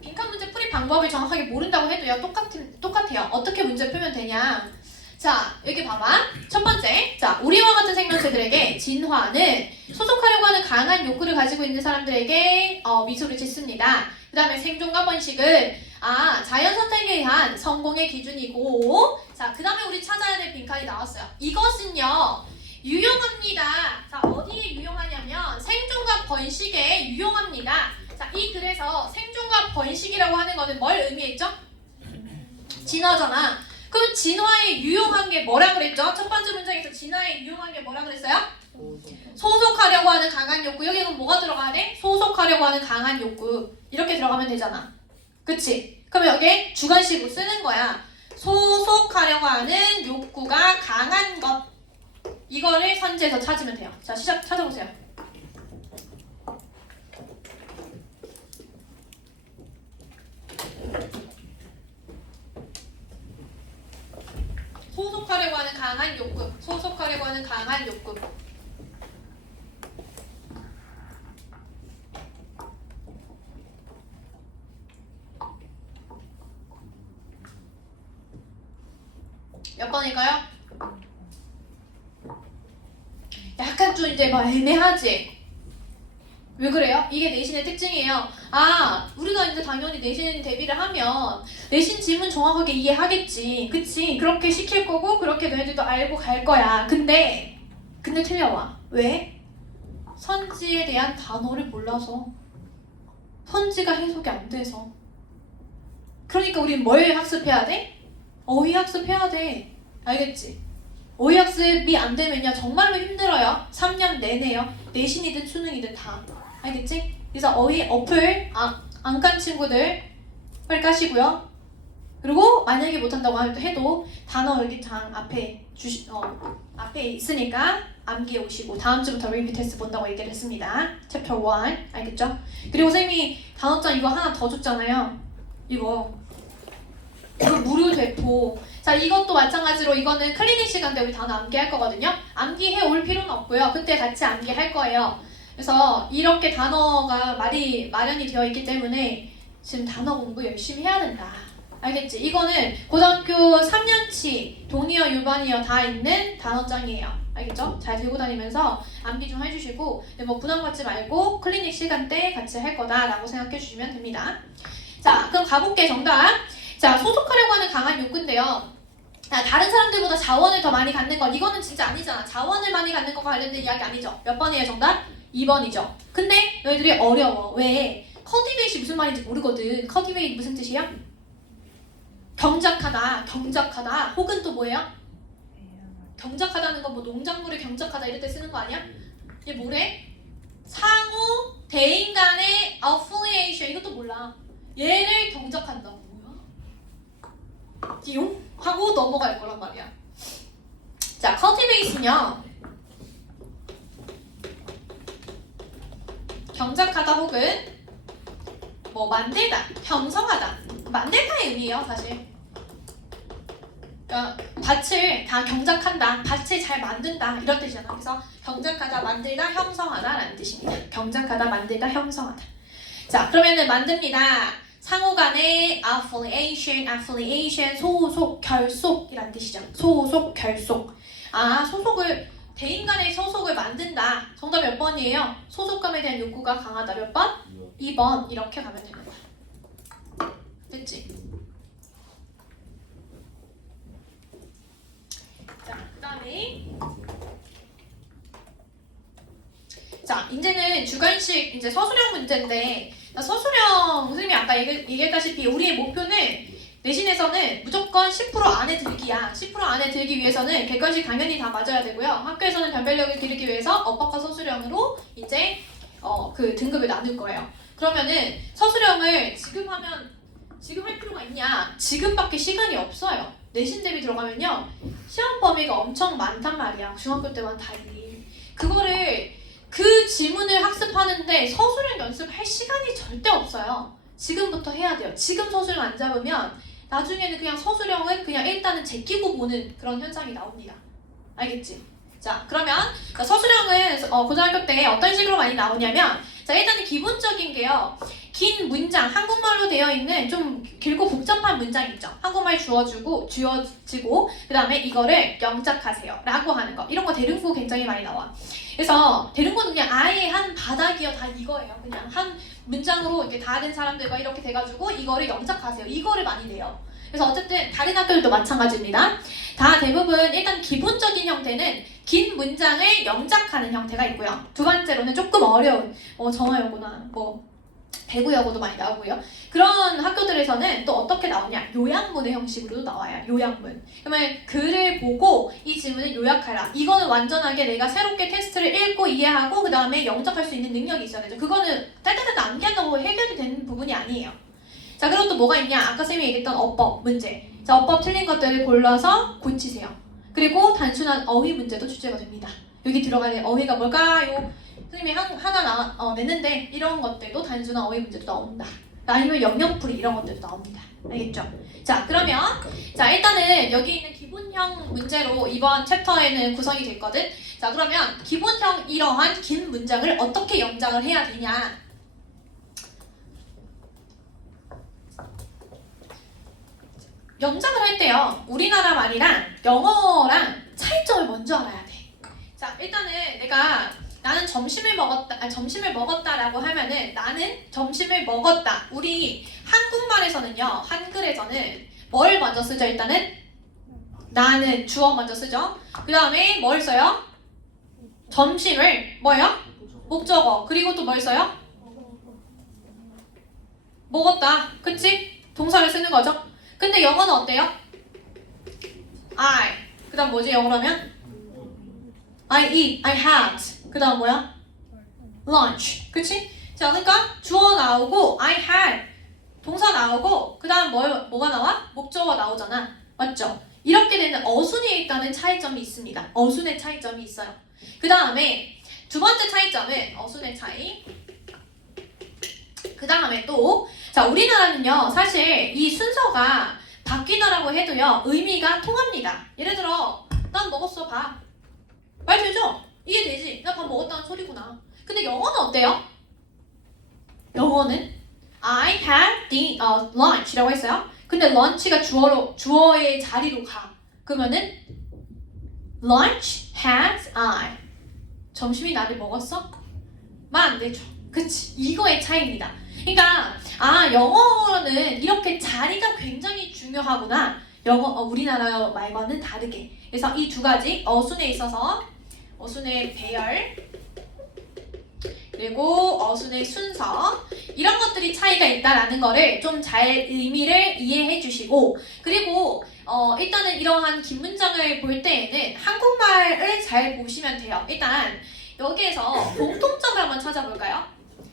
빈칸 문제 풀이 방법을 정확하게 모른다고 해도요, 똑같아요. 어떻게 문제 풀면 되냐? 자, 여기 봐봐. 첫 번째, 자, 우리와 같은 생명체들에게 진화는 소속하려고 하는 강한 욕구를 가지고 있는 사람들에게 미소를 짓습니다. 그 다음에 생존과 번식은 자연 선택에 의한 성공의 기준이고, 자, 그 다음에 우리 찾아야 될 빈칸이 나왔어요. 이것은요, 유용합니다. 자, 어디에 유용하냐면 생존과 번식에 유용합니다. 자, 이 글에서 생존과 번식이라고 하는 거는 뭘 의미했죠? 진화잖아. 그럼 진화에 유용한 게 뭐라 그랬죠? 첫 번째 문장에서 진화에 유용한 게 뭐라 그랬어요? 소속하려고 하는 강한 욕구. 여기는 뭐가 들어가야 돼? 소속하려고 하는 강한 욕구. 이렇게 들어가면 되잖아. 그치? 그럼 여기에 주관식으로 쓰는 거야. 소속하려고 하는 욕구가 강한 것. 이거를 선지에서 찾으면 돼요. 자, 찾아보세요. 강한 욕구. 소속하려고 하는 강한 욕구. 몇 번일까요? 약간 좀 이제 막 애매하지? 왜 그래요? 이게 내신의 특징이에요. 아, 우리가 이제 당연히 내신 대비를 하면 내신 지문 정확하게 이해하겠지. 그치? 그렇게 시킬 거고 그렇게 너희들도 알고 갈 거야. 근데 틀려와. 왜? 선지에 대한 단어를 몰라서. 선지가 해석이 안 돼서. 그러니까 우린 뭘 학습해야 돼? 어휘 학습해야 돼. 알겠지? 어휘 학습이 안 되면요 정말로 힘들어요. 3년 내내요. 내신이든 수능이든 다. 알겠지? 그래서 어휘 어플 안 깐 친구들 빨리 까시고요. 그리고 만약에 못한다고 해도 단어 일기장 앞에 있으니까 암기해 오시고 다음 주부터 리뷰 테스트 본다고 얘기를 했습니다. 챕터 1 알겠죠? 그리고 선생님이 단어장 이거 하나 더 줬잖아요. 이거 무료 대포. 자, 이것도 마찬가지로 이거는 클리닉 시간 때 우리 단어 암기할 거거든요. 암기해 올 필요는 없고요. 그때 같이 암기할 거예요. 그래서 이렇게 단어가 마련이 되어 있기 때문에 지금 단어 공부 열심히 해야 된다. 알겠지? 이거는 고등학교 3년치 동이어 유반이어 다 있는 단어장이에요. 알겠죠? 잘 들고 다니면서 암기 좀 해주시고 뭐 부담 갖지 말고 클리닉 시간 때 같이 할 거다라고 생각해 주시면 됩니다. 자, 그럼 가볼게 정답. 자, 소속하려고 하는 강한 욕구인데요. 다른 사람들보다 자원을 더 많이 갖는 건 이거는 진짜 아니잖아. 자원을 많이 갖는 것과 관련된 이야기 아니죠. 몇 번이에요 정답? 2번이죠. 근데 너희들이 어려워. 왜? cultivate이 무슨 말인지 모르거든. cultivate 무슨 뜻이야? 경작하다 혹은 또 뭐예요? 경작하다는 건 뭐 농작물을 경작하다 이럴 때 쓰는 거 아니야? 이게 뭐래? 상호 대인 간의 affiliation 이것도 몰라. 얘를 경작한다. 뭐야? 띠용? 하고 넘어갈 거란 말이야. 자, cultivate는요 경작하다 혹은 뭐 만들다, 형성하다. 만들다의 의미예요 사실. 그러니까 밭을 다 경작한다, 밭을 잘 만든다 이런 뜻이잖아. 그래서 경작하다, 만들다, 형성하다 라는 뜻입니다. 경작하다, 만들다, 형성하다. 자, 그러면은 만듭니다. 상호 간의 affiliation, 소속, 결속이라는 뜻이죠. 소속, 결속. 대인 간의 소속을 만든다. 정답 몇 번이에요? 소속감에 대한 욕구가 강하다. 몇 번? 2번. 이렇게 가면 되는 거야. 됐지? 자, 그 다음에 자, 이제는 주관식 이제 서술형 문제인데 서술형 선생님이 아까 얘기했다시피 우리의 목표는 내신에서는 무조건 10% 안에 들기야. 10% 안에 들기 위해서는 객관식 당연히 다 맞아야 되고요. 학교에서는 변별력을 기르기 위해서 어법과 서술형으로 이제 그 등급을 나눌 거예요. 그러면은 서술형을 지금 할 필요가 있냐? 지금밖에 시간이 없어요. 내신 대비 들어가면요 시험 범위가 엄청 많단 말이야. 중학교 때와는 달리. 그 지문을 학습하는데 서술형 연습할 시간이 절대 없어요. 지금부터 해야 돼요. 지금 서술형 안 잡으면 나중에는 그냥 서술형은 그냥 일단은 제끼고 보는 그런 현상이 나옵니다. 알겠지? 자, 그러면 서술형은 고등학교 때 어떤 식으로 많이 나오냐면 자, 일단은 기본적인 게요. 긴 문장, 한국말로 되어 있는 좀 길고 복잡한 문장 있죠. 한국말 주어지고 그 다음에 이거를 영작하세요 라고 하는 거. 이런 거 대릉고 굉장히 많이 나와. 그래서 대릉고는 그냥 아예 한 바닥이요. 다 이거예요. 그냥 한 문장으로 이렇게 다른 사람들과 이렇게 돼가지고 이거를 영작하세요. 이거를 많이 내요. 그래서 어쨌든 다른 학교들도 마찬가지입니다. 다 대부분 일단 기본적인 형태는 긴 문장을 영작하는 형태가 있고요. 두 번째로는 조금 어려운 정화여고나 배구여고도 많이 나오고요. 그런 학교들에서는 또 어떻게 나오냐? 요약문의 형식으로도 나와요. 요약문. 그러면 글을 보고 이 질문을 요약하라. 이거는 완전하게 내가 새롭게 테스트를 읽고 이해하고 그 다음에 영작할 수 있는 능력이 있어야 되죠. 그거는 딸딸딸 암기한다고 해결이 되는 부분이 아니에요. 자, 그리고 또 뭐가 있냐? 아까 쌤이 얘기했던 어법 문제. 자, 어법 틀린 것들을 골라서 고치세요. 그리고 단순한 어휘 문제도 출제가 됩니다. 여기 들어가는 어휘가 뭘까요? 선생님이 하나 냈는데 이런 것들도 단순한 어휘 문제도 나온다. 아니면 영영풀이 이런 것들도 나옵니다. 알겠죠? 자, 그러면 자 일단은 여기 있는 기본형 문제로 이번 챕터에는 구성이 됐거든. 자, 그러면 기본형 이러한 긴 문장을 어떻게 영작을 해야 되냐? 영작을 할 때요, 우리나라 말이랑 영어랑 차이점을 먼저 알아야 돼. 자, 일단은 나는 점심을 먹었다라고 하면은 나는 점심을 먹었다. 우리 한국말에서는요, 한글에서는 뭘 먼저 쓰죠? 일단은 나는 주어 먼저 쓰죠. 그 다음에 뭘 써요? 점심을 뭐예요? 목적어. 그리고 또 뭘 써요? 먹었다. 그치? 동사를 쓰는 거죠. 근데 영어는 어때요? I. 그 다음 뭐지 영어로 하면? I eat, I had. 그 다음 뭐야? lunch. 그치? 자, 그러니까 주어 나오고 I had. 동사 나오고 그 다음 뭐가 나와? 목적어 나오잖아. 맞죠? 이렇게 되는 어순에 있다는 차이점이 있습니다. 어순의 차이점이 있어요. 그 다음에 두 번째 차이점은 어순의 차이. 그 다음에 또 자, 우리나라는요, 사실 이 순서가 바뀌더라고 해도요, 의미가 통합니다. 예를 들어, 난 먹었어, 밥. 말 되죠? 이해되지? 나 밥 먹었다는 소리구나. 근데 영어는 어때요? 영어는 I had the lunch라고 했어요. 근데 lunch가 주어의 자리로 가. 그러면은 lunch had I. 점심이 나를 먹었어? 말 안 되죠. 그치? 이거의 차이입니다. 그러니까 영어는 이렇게 자리가 굉장히 중요하구나. 우리나라 말과는 다르게. 그래서 이 두 가지 어순에 있어서 어순의 배열 그리고 어순의 순서 이런 것들이 차이가 있다라는 거를 좀 잘 의미를 이해해 주시고 그리고 일단은 이러한 긴 문장을 볼 때에는 한국말을 잘 보시면 돼요. 일단 여기에서 공통점을 한번 찾아볼까요?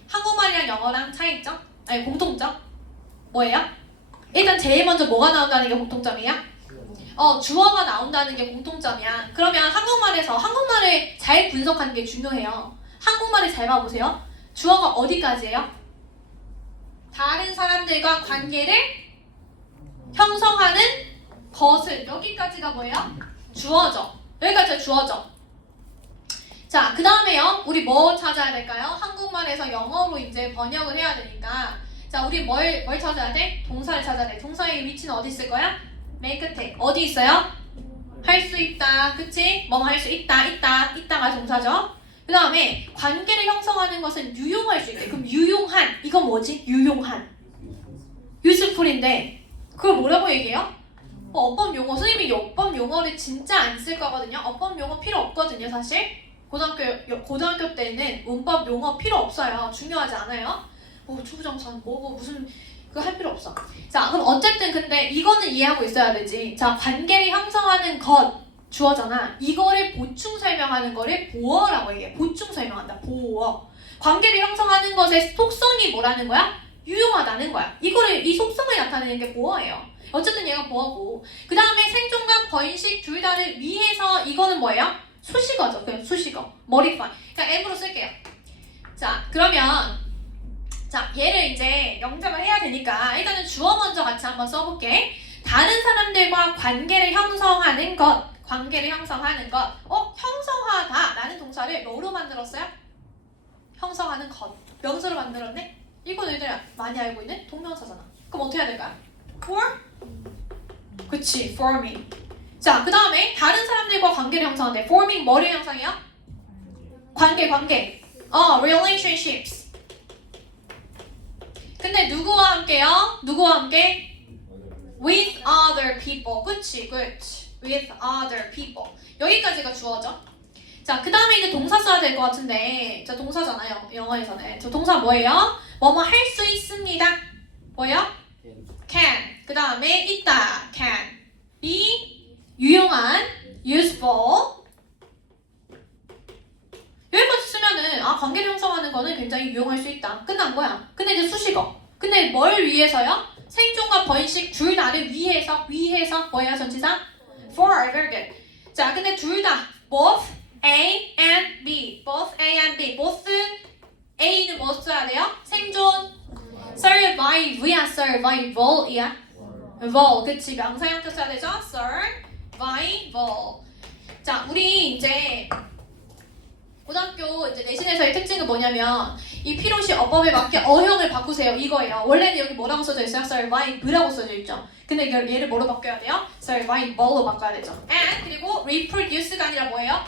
한국말이랑 영어랑 차이점? 아니 공통점? 뭐예요? 일단 제일 먼저 뭐가 나온다는 게 공통점이야? 주어가 나온다는 게 공통점이야. 그러면 한국말을 잘 분석하는 게 중요해요. 한국말을 잘 봐보세요. 주어가 어디까지예요? 다른 사람들과 관계를 형성하는 것을 여기까지가 뭐예요? 주어죠. 여기까지가 주어죠. 자, 그 다음에요. 우리 뭐 찾아야 될까요? 한국말에서 영어로 이제 번역을 해야 되니까 자, 우리 뭘 찾아야 돼? 동사를 찾아야 돼. 동사의 위치는 어디 있을 거야? 맨 끝에. 어디 있어요? 할 수 있다. 그치? 뭐뭐 할 수 있다. 있다가 동사죠. 그 다음에 관계를 형성하는 것은 유용할 수 있대. 그럼 유용한. 이건 뭐지? 유용한. useful인데 그걸 뭐라고 얘기해요? 어법 용어. 선생님이 어법 용어를 진짜 안 쓸 거거든요. 어법 용어 필요 없거든요, 사실. 고등학교 때는 문법 용어 필요 없어요. 중요하지 않아요. 초부정사 무슨 그거 할 필요 없어. 자, 그럼 어쨌든 근데 이거는 이해하고 있어야 되지. 자, 관계를 형성하는 것 주어잖아. 이거를 보충 설명하는 거를 보어라고 얘기해. 보충 설명한다. 보어. 관계를 형성하는 것의 속성이 뭐라는 거야? 유용하다는 거야. 이 속성을 나타내는 게 보어예요. 어쨌든 얘가 보어고. 그 다음에 생존과 번식 둘 다를 위해서 이거는 뭐예요? 수식어죠. 그냥 수식어. modify. 그냥 M으로 쓸게요. 자, 그러면 자, 얘를 이제 영작을 해야 되니까 일단은 주어 먼저 같이 한번 써볼게. 다른 사람들과 관계를 형성하는 것. 형성하다 라는 동사를 뭐로 만들었어요? 형성하는 것. 명사로 만들었네? 이거 너희들 많이 알고 있는 동명사잖아. 그럼 어떻게 해야 될까요? for? 그치, forming. 자, 그 다음에 다른 사람들과 관계를 형성하는데 forming 뭐를 형성해요? 관계. relationships. 근데 누구와 함께요? with other people. 그치. with other people. 여기까지가 주어죠. 자, 그 다음에 이제 동사 써야 될 것 같은데 자, 동사잖아요. 영어에서는. 저 동사 뭐예요? 뭐뭐 할 수 있습니다. 뭐예요? can. 그 다음에 있다. can. be 유용한. useful. 여기까지 쓰면은 관계를 형성하는 거는 굉장히 유용할 수 있다. 끝난 거야. 근데 이제 수식어. 근데 뭘 위해서요? 생존과 번식 둘 다를 위해서 뭐예요 전치사? for. very good. 자, 근데 둘 다 both A and B. both A and B. both A는 뭐 써야 돼요? 생존 survive야, survival이야. val, 그치, 명사 형태 써야 되죠? survival. 자, 우리 이제 고등학교 이제 내신에서의 특징은 뭐냐면 이 필요시 어법에 맞게 어형을 바꾸세요. 이거예요. 원래는 여기 뭐라고 써져 있어요? survive라고 써져 있죠. 근데 얘를 뭐로 바꿔야 돼요? survival로 바꿔야 되죠. and 그리고 reproduce가 아니라 뭐예요?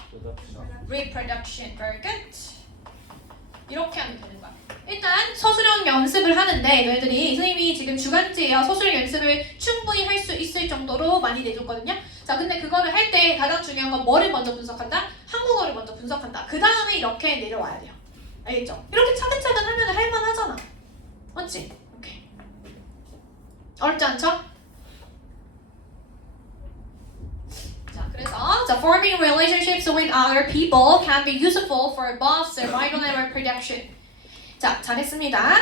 reproduction. Very good. 이렇게 하면 되는 거야. 일단 서술형 연습을 하는데 너희들이 선생님이 지금 주간제예요. 서술형 연습을 충분히 할 수 있을 정도로 많이 내줬거든요. 자, 근데 그거를 할 때 가장 중요한 건 뭐를 먼저 분석한다? 한국어를 먼저 분석한다. 그 다음에 이렇게 내려와야 돼요. 알겠죠? 이렇게 차근차근 하면 할만하잖아. 맞지? 오케이. 어렵지 않죠? 자, 그래서 forming relationships with other people can be useful for both survival and reproduction. 자, 잘했습니다.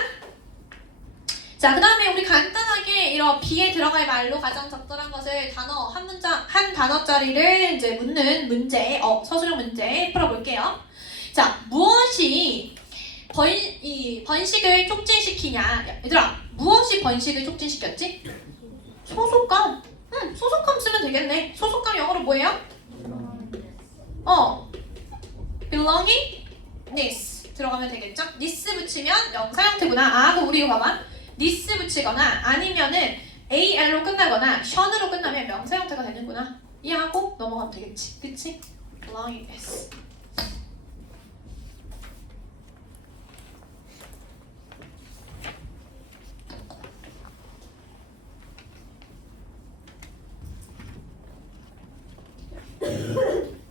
자, 그 다음에 우리 간단하게 이런 B에 들어갈 말로 가장 적절한 것을 단어 한 단어짜리를 이제 묻는 문제, 서술형 문제 풀어볼게요. 자, 무엇이 번식을 촉진시키냐? 얘들아, 무엇이 번식을 촉진시켰지? 소속감. 소속감 쓰면 되겠네. 소속감 영어로 뭐예요? belongingness 들어가면 되겠죠? this 붙이면 명사 형태구나. 아, 그럼 우리 이거 봐봐. this 붙이거나 아니면은 al로 끝나거나 션으로 끝나면 명사 형태가 되는구나. 이해하고 넘어가면 되겠지. 그치? belongingness.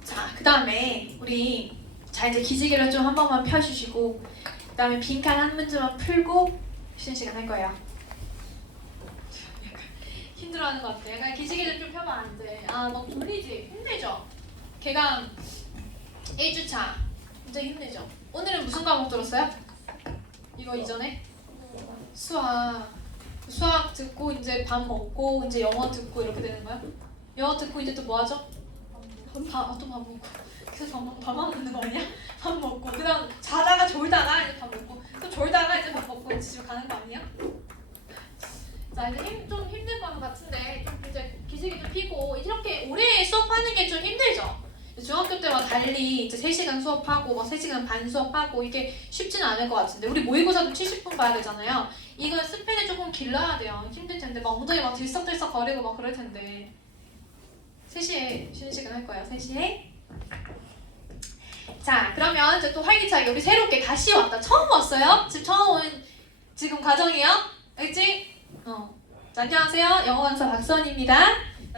자, 그 다음에 우리 이제 기지개를 좀 한 번만 펴주시고 그 다음에 빈칸 한 문제만 풀고 쉬는 시간 할 거예요. 약간 힘들어하는 것 같아. 약간 기지개를 좀 펴면 안 돼. 아, 너무 졸리지? 힘들죠? 개강 1주차 진짜 힘들죠? 오늘은 무슨 과목 들었어요? 이거 이전에? 수학 듣고 이제 밥 먹고 이제 영어 듣고 이렇게 되는 거야? 영어 듣고 이제 또 뭐 하죠? 또 밥 먹고. 그래서 밥만 먹는 거 아니야? 밥 먹고 그 다음 자다가 졸다가 이제 밥 먹고 또 졸다가 이제 밥 먹고 이제 집에 가는 거 아니야? 자, 이제 좀 힘들 것 같은데 좀 이제 기색이 좀 피고 이렇게 오래 수업하는 게 좀 힘들죠? 중학교 때와 달리 이제 3시간 수업하고 막 3시간 반 수업하고 이게 쉽지는 않을 것 같은데 우리 모의고사도 70분 봐야 되잖아요. 이거 스팬이 조금 길러야 돼요. 힘들 텐데 막 엉덩이 막 들썩들썩 거리고 막 그럴 텐데 3시에 쉬는 시간 할 거예요. 3시에. 자, 그러면 이제 또 활기차게 우리 새롭게 다시 왔다. 처음 왔어요? 처음 온 지금 과정이에요? 알겠지? 자, 안녕하세요. 영어 강사 박선입니다.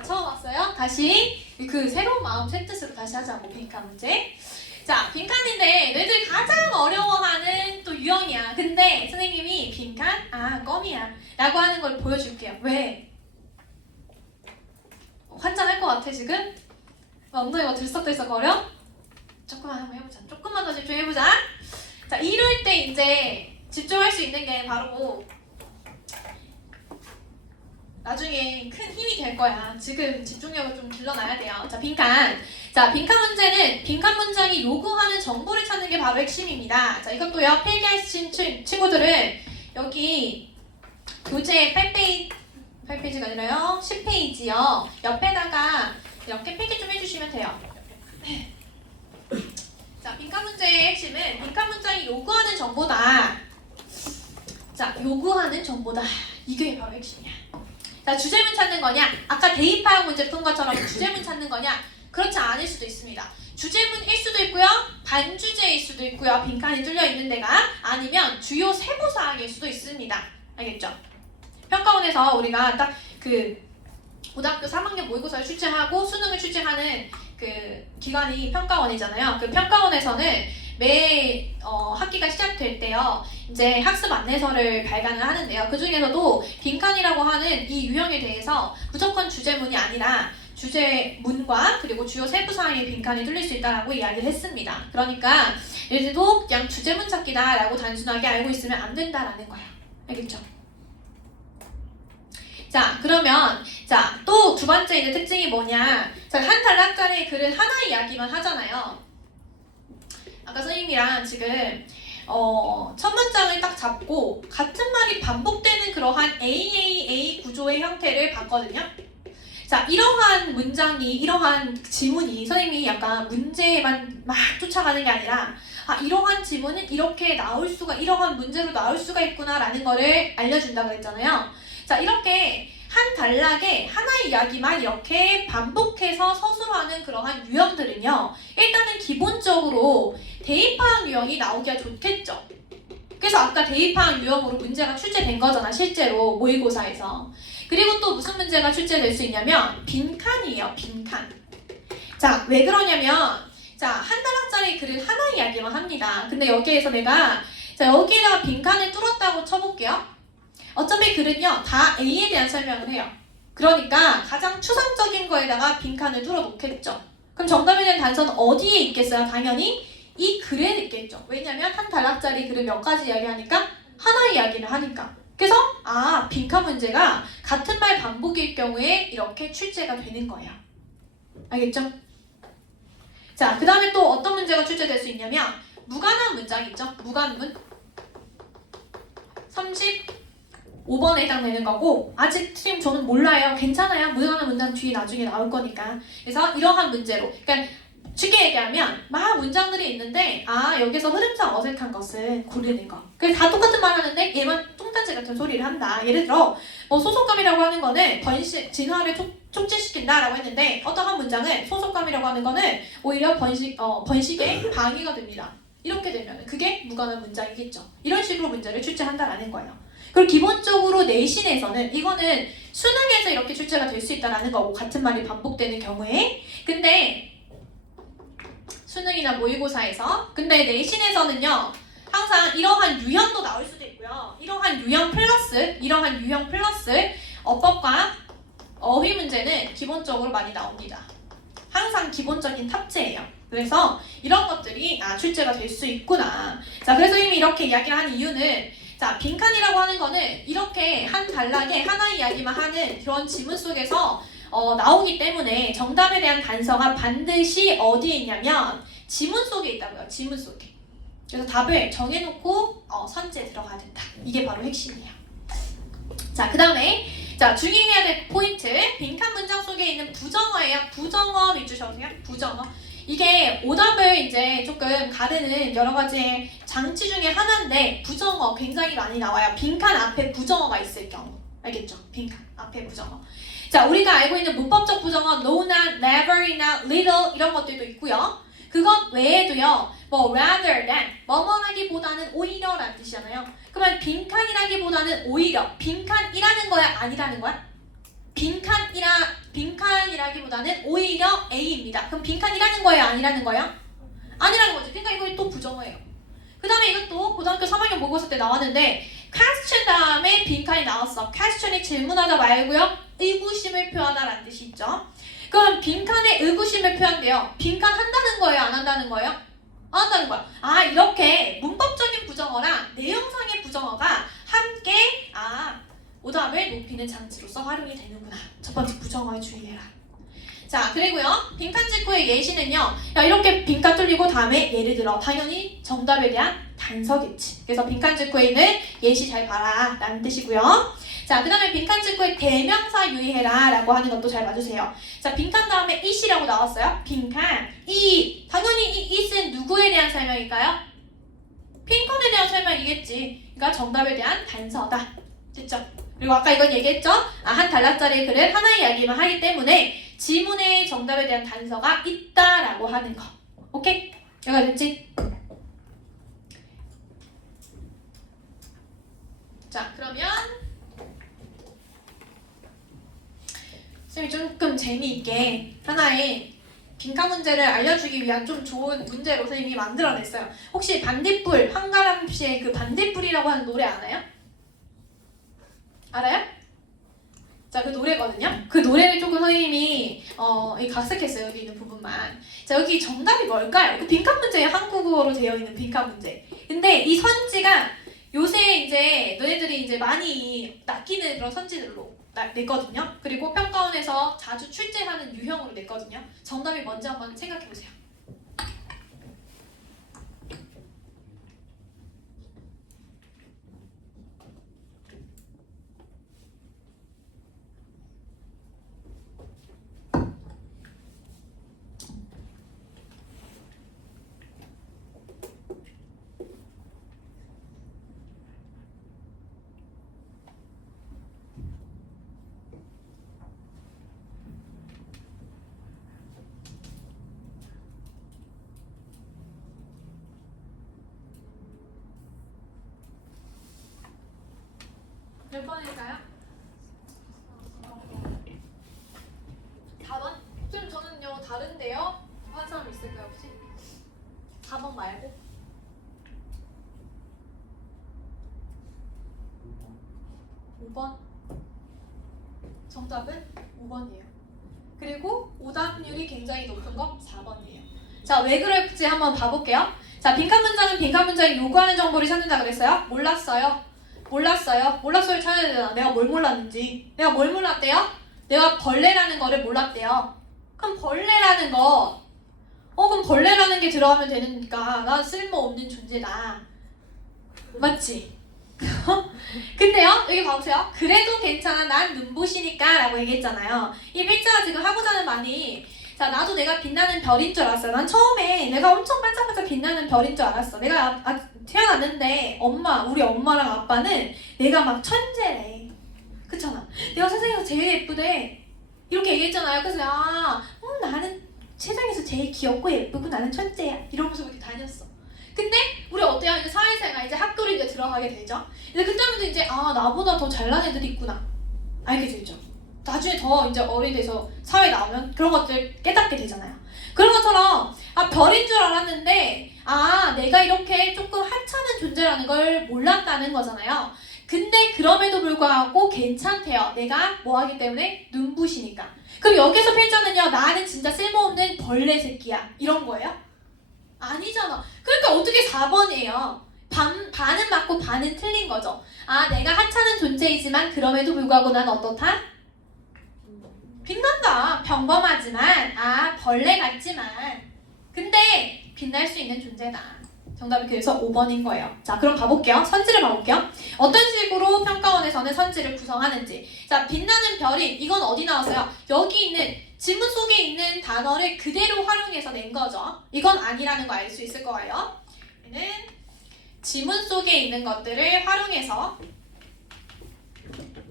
처음 왔어요. 다시 그 새로운 마음 새 뜻으로 다시 하자고. 빈칸 문제. 자, 빈칸인데 너희들 가장 어려워하는 또 유형이야. 근데 선생님이 빈칸? 껌이야 라고 하는 걸 보여줄게요. 왜? 환장할 것 같아 지금? 엉덩이가 들썩들썩 거려? 조금만 한번 해보자. 조금만 더 집중해보자. 자, 이럴 때 이제 집중할 수 있는 게 바로 나중에 큰 힘이 될 거야. 지금 집중력을 좀 길러놔야 돼요. 자, 빈칸. 자, 빈칸 문제는 빈칸 문장이 요구하는 정보를 찾는 게 바로 핵심입니다. 자, 이것도요. 필기하신 친구들은 여기 교재 8페이지가 아니라요. 10페이지요. 옆에다가 이렇게 필기 좀 해주시면 돼요. 자, 빈칸 문제의 핵심은 빈칸 문장이 요구하는 정보다. 자, 요구하는 정보다. 이게 바로 핵심이야. 자, 주제문 찾는 거냐? 아까 대입하용 문제 푼 것처럼 주제문 찾는 거냐? 그렇지 않을 수도 있습니다. 주제문일 수도 있고요. 반주제일 수도 있고요. 빈칸이 뚫려 있는 데가 아니면 주요 세부 사항일 수도 있습니다. 알겠죠? 평가원에서 우리가 딱 그 고등학교 3학년 모의고사를 출제하고 수능을 출제하는 그 기관이 평가원이잖아요. 그 평가원에서는 매 학기가 시작될 때요. 이제 학습 안내서를 발간을 하는데요. 그 중에서도 빈칸이라고 하는 이 유형에 대해서 무조건 주제문이 아니라 주제문과 그리고 주요 세부 사항의 빈칸이 뚫릴 수 있다라고 이야기를 했습니다. 그러니까 얘들도 그냥 주제문 찾기다라고 단순하게 알고 있으면 안 된다라는 거야. 알겠죠? 자, 그러면 자, 또 두 번째 이제 특징이 뭐냐? 자, 한 단락짜리 글은 하나 이야기만 하잖아요. 아까 선생님이랑 지금 첫 문장을 딱 잡고 같은 말이 반복되는 그러한 AAA 구조의 형태를 봤거든요. 자, 이러한 문장이, 이러한 지문이 선생님이 약간 문제에만 막 쫓아가는 게 아니라 이러한 지문은 이렇게 나올 수가, 이러한 문제로 나올 수가 있구나라는 거를 알려준다고 했잖아요. 자, 이렇게 한 단락에 하나의 이야기만 이렇게 반복해서 서술하는 그러한 유형들은요, 일단은 기본적으로 대입하항 유형이 나오기가 좋겠죠. 그래서 아까 대입하항 유형으로 문제가 출제된 거잖아, 실제로 모의고사에서. 그리고 또 무슨 문제가 출제될 수 있냐면 빈칸이에요, 빈칸. 자, 왜 그러냐면 자, 한 단락짜리 글은 하나의 이야기만 합니다. 근데 여기에서 내가 자, 여기에다가 빈칸을 뚫었다고 쳐볼게요. 어차피 글은요, 다 A에 대한 설명을 해요. 그러니까 가장 추상적인 거에다가 빈칸을 뚫어 놓겠죠. 그럼 정답에 대한 단서는 어디에 있겠어요? 당연히 이 글에 있겠죠. 왜냐면 한 단락짜리 글을 몇 가지 이야기하니까 하나의 이야기를 하니까. 그래서 빈칸 문제가 같은 말 반복일 경우에 이렇게 출제가 되는 거예요. 알겠죠? 자, 그 다음에 또 어떤 문제가 출제될 수 있냐면 무관한 문장 있죠? 무관문 35번에 해당되는 거고, 아직 지금 저는 몰라요. 괜찮아요. 무관한 문장 뒤에 나중에 나올 거니까. 그래서 이러한 문제로, 그러니까 쉽게 얘기하면 막 문장들이 있는데 여기서 흐름상 어색한 것은 고르는 거. 그래서 다 똑같은 말 하는데 얘만 똥단지 같은 소리를 한다. 예를 들어 뭐 소속감이라고 하는 거는 진화를 촉진시킨다라고 했는데, 어떠한 문장은 소속감이라고 하는 거는 오히려 번식에 방해가 됩니다. 이렇게 되면 그게 무관한 문장이겠죠. 이런 식으로 문제를 출제한다라는 거예요. 그리고 기본적으로 내신에서는 이거는 수능에서 이렇게 출제가 될 수 있다라는 거고, 같은 말이 반복되는 경우에. 근데 수능이나 모의고사에서, 근데 내신에서는요, 항상 이러한 유형도 나올 수도 있고요. 이러한 유형 플러스 어법과 어휘 문제는 기본적으로 많이 나옵니다. 항상 기본적인 탑재예요. 그래서 이런 것들이 출제가 될 수 있구나. 자, 그래서 이미 이렇게 이야기를 하는 이유는, 자, 빈칸이라고 하는 거는 이렇게 한 단락에 하나의 이야기만 하는 그런 지문 속에서 나오기 때문에 정답에 대한 단서가 반드시 어디에 있냐면 지문 속에 있다고요. 지문 속에. 그래서 답을 정해놓고 선지에 들어가야 된다. 이게 바로 핵심이에요. 자, 그 다음에 자, 주의해야 될 포인트, 빈칸 문장 속에 있는 부정어예요. 부정어 밑주셔보세요. 부정어. 이게 오답을 이제 조금 가르는 여러 가지 장치 중에 하나인데, 부정어 굉장히 많이 나와요. 빈칸 앞에 부정어가 있을 경우. 알겠죠? 빈칸 앞에 부정어. 자, 우리가 알고 있는 문법적 부정어 no나 never이나 little 이런 것들도 있고요. 그것 외에도요, 뭐 rather than, 뭐뭐라기보다는 오히려라는 뜻이잖아요. 그러면 빈칸이라기보다는 오히려, 빈칸이라는 거야, 아니라는 거야? 빈칸이라기보다는 오히려 A입니다. 그럼 빈칸이라는 거예요, 아니라는 거예요? 아니라는 거죠. 그러니까 이거 또 부정어예요. 그 다음에 이것도 고등학교 3학년 모의고사 때 나왔는데, question 다음에 빈칸이 나왔어. question이 질문하다 말고요, 의구심을 표하다라는 뜻이 있죠. 그럼 빈칸에 의구심을 표한대요. 빈칸 한다는 거예요, 안 한다는 거예요? 안 한다는 거야. 이렇게 문법적인 부정어랑 내용상의 부정어가 함께 오답을 높이는 장치로서 활용이 되는구나. 첫 번째 부정어에 주의해라. 자, 그리고요, 빈칸 직후의 예시는요, 이렇게 빈칸 뚫리고 다음에 예를 들어 당연히 정답에 대한 단서겠지. 그래서 빈칸 직후에 있는 예시 잘 봐라 라는 뜻이고요. 자, 그 다음에 빈칸 직후에 대명사 유의해라 라고 하는 것도 잘 봐주세요. 자, 빈칸 다음에 it이라고 나왔어요. 빈칸, it. 당연히 이 it은 누구에 대한 설명일까요? 빈칸에 대한 설명이겠지. 그러니까 정답에 대한 단서다. 됐죠? 그리고 아까 이건 얘기했죠? 한 단락짜리 글을 하나의 이야기만 하기 때문에 지문에 정답에 대한 단서가 있다라고 하는 거. 오케이? 여기가 됐지? 자, 그러면 선생님이 조금 재미있게 하나의 빈칸 문제를 알려주기 위한 좀 좋은 문제로 선생님이 만들어냈어요. 혹시 반딧불, 황가람 씨의 그 반딧불이라고 하는 노래 아나요? 알아요? 자, 그 노래거든요. 그 노래를 조금 선생님이 각색했어요. 여기 있는 부분만. 자, 여기 정답이 뭘까요? 그 빈칸 문제에 한국어로 되어 있는 빈칸 문제. 근데 이 선지가 요새 이제 너네들이 이제 많이 낚이는 그런 선지들로 냈거든요. 그리고 평가원에서 자주 출제하는 유형으로 냈거든요. 정답이 뭔지 한번 생각해 보세요. 몇 번일까요? 4번? 좀 저는요 다른데요? 한 사람 있을까요 혹시? 4번 말고? 5번? 정답은 5번이에요. 그리고 오답률이 굉장히 높은 거 4번이에요. 자, 왜 그럴지 한번 봐볼게요. 자, 빈칸 문장은 빈칸 문장이 요구하는 정보를 찾는다 그랬어요? 몰랐어요. 몰랐어요 찾아야 되잖아. 내가 뭘 몰랐는지. 내가 뭘 몰랐대요? 내가 벌레라는 거를 몰랐대요. 그럼 벌레라는 거 그럼 벌레라는 게 들어가면 되니까 난 쓸모없는 존재다. 맞지? 근데요 여기 봐보세요. 그래도 괜찮아 난 눈부시니까 라고 얘기했잖아요. 이 필자가 지금 하고자 하는 말이 자 나도 내가 빛나는 별인 줄 알았어요. 난 처음에 내가 엄청 반짝반짝 빛나는 별인 줄 알았어. 내가 태어났는데 우리 엄마랑 아빠는 내가 막 천재래. 그렇잖아. 내가 세상에서 제일 예쁘대 이렇게 얘기했잖아요. 그래서 나는 세상에서 제일 귀엽고 예쁘고 나는 천재야 이러면서 이렇게 다녔어. 근데 우리 어때요? 이제 사회생활 이제 학교를 이제 들어가게 되죠. 이제 그때부터 이제 나보다 더 잘난 애들이 있구나 알게 되죠. 나중에 더 이제 어른이 돼서 사회 나오면 그런 것들 깨닫게 되잖아요. 그런 것처럼 별인 줄 알았는데 내가 이렇게 조금 하찮은 존재라는 걸 몰랐다는 거잖아요. 근데 그럼에도 불구하고 괜찮대요. 내가 뭐 하기 때문에 눈부시니까. 그럼 여기서 필자는요 나는 진짜 쓸모없는 벌레 새끼야 이런 거예요? 아니잖아. 그러니까 어떻게 4번이에요? 반은 맞고 반은 틀린 거죠. 내가 하찮은 존재이지만 그럼에도 불구하고 난 어떻다? 빛난다. 평범하지만 벌레 같지만 근데 빛날 수 있는 존재다. 정답이 그래서 5번인 거예요. 자, 그럼 봐볼게요. 선지를 봐볼게요. 어떤 식으로 평가원에서는 선지를 구성하는지. 자, 빛나는 별이 이건 어디 나왔어요? 여기 있는 지문 속에 있는 단어를 그대로 활용해서 낸 거죠. 이건 아니라는 거 알 수 있을 거예요. 얘는 지문 속에 있는 것들을 활용해서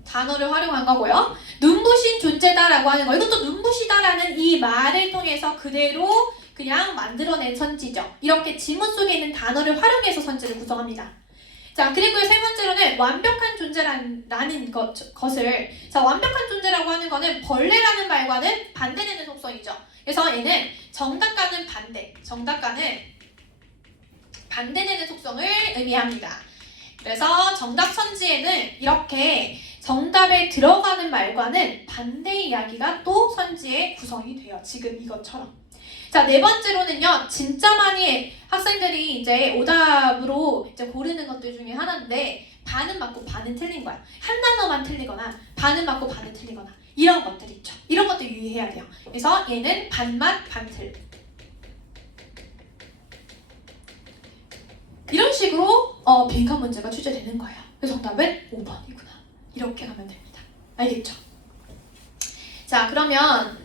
단어를 활용한 거고요. 눈부신 존재다라고 하는 거. 이것도 눈부시다라는 이 말을 통해서 그대로 그냥 만들어낸 선지죠. 이렇게 지문 속에 있는 단어를 활용해서 선지를 구성합니다. 자, 그리고 세 번째로는 완벽한 존재라는 것을 자, 완벽한 존재라고 하는 거는 벌레라는 말과는 반대되는 속성이죠. 그래서 얘는 정답과는 반대되는 속성을 의미합니다. 그래서 정답 선지에는 이렇게 정답에 들어가는 말과는 반대 이야기가 또 선지에 구성이 돼요. 지금 이것처럼. 자, 네 번째로는요. 진짜 많이 학생들이 이제 오답으로 이제 고르는 것들 중에 하나인데 반은 맞고 반은 틀린 거야. 한 단어만 틀리거나 반은 맞고 반은 틀리거나 이런 것들 있죠. 이런 것들 유의해야 돼요. 그래서 얘는 반맞 반틀. 이런 식으로 빈칸 문제가 출제되는 거예요. 그래서 정답은 5번이구나. 이렇게 가면 됩니다. 알겠죠? 자, 그러면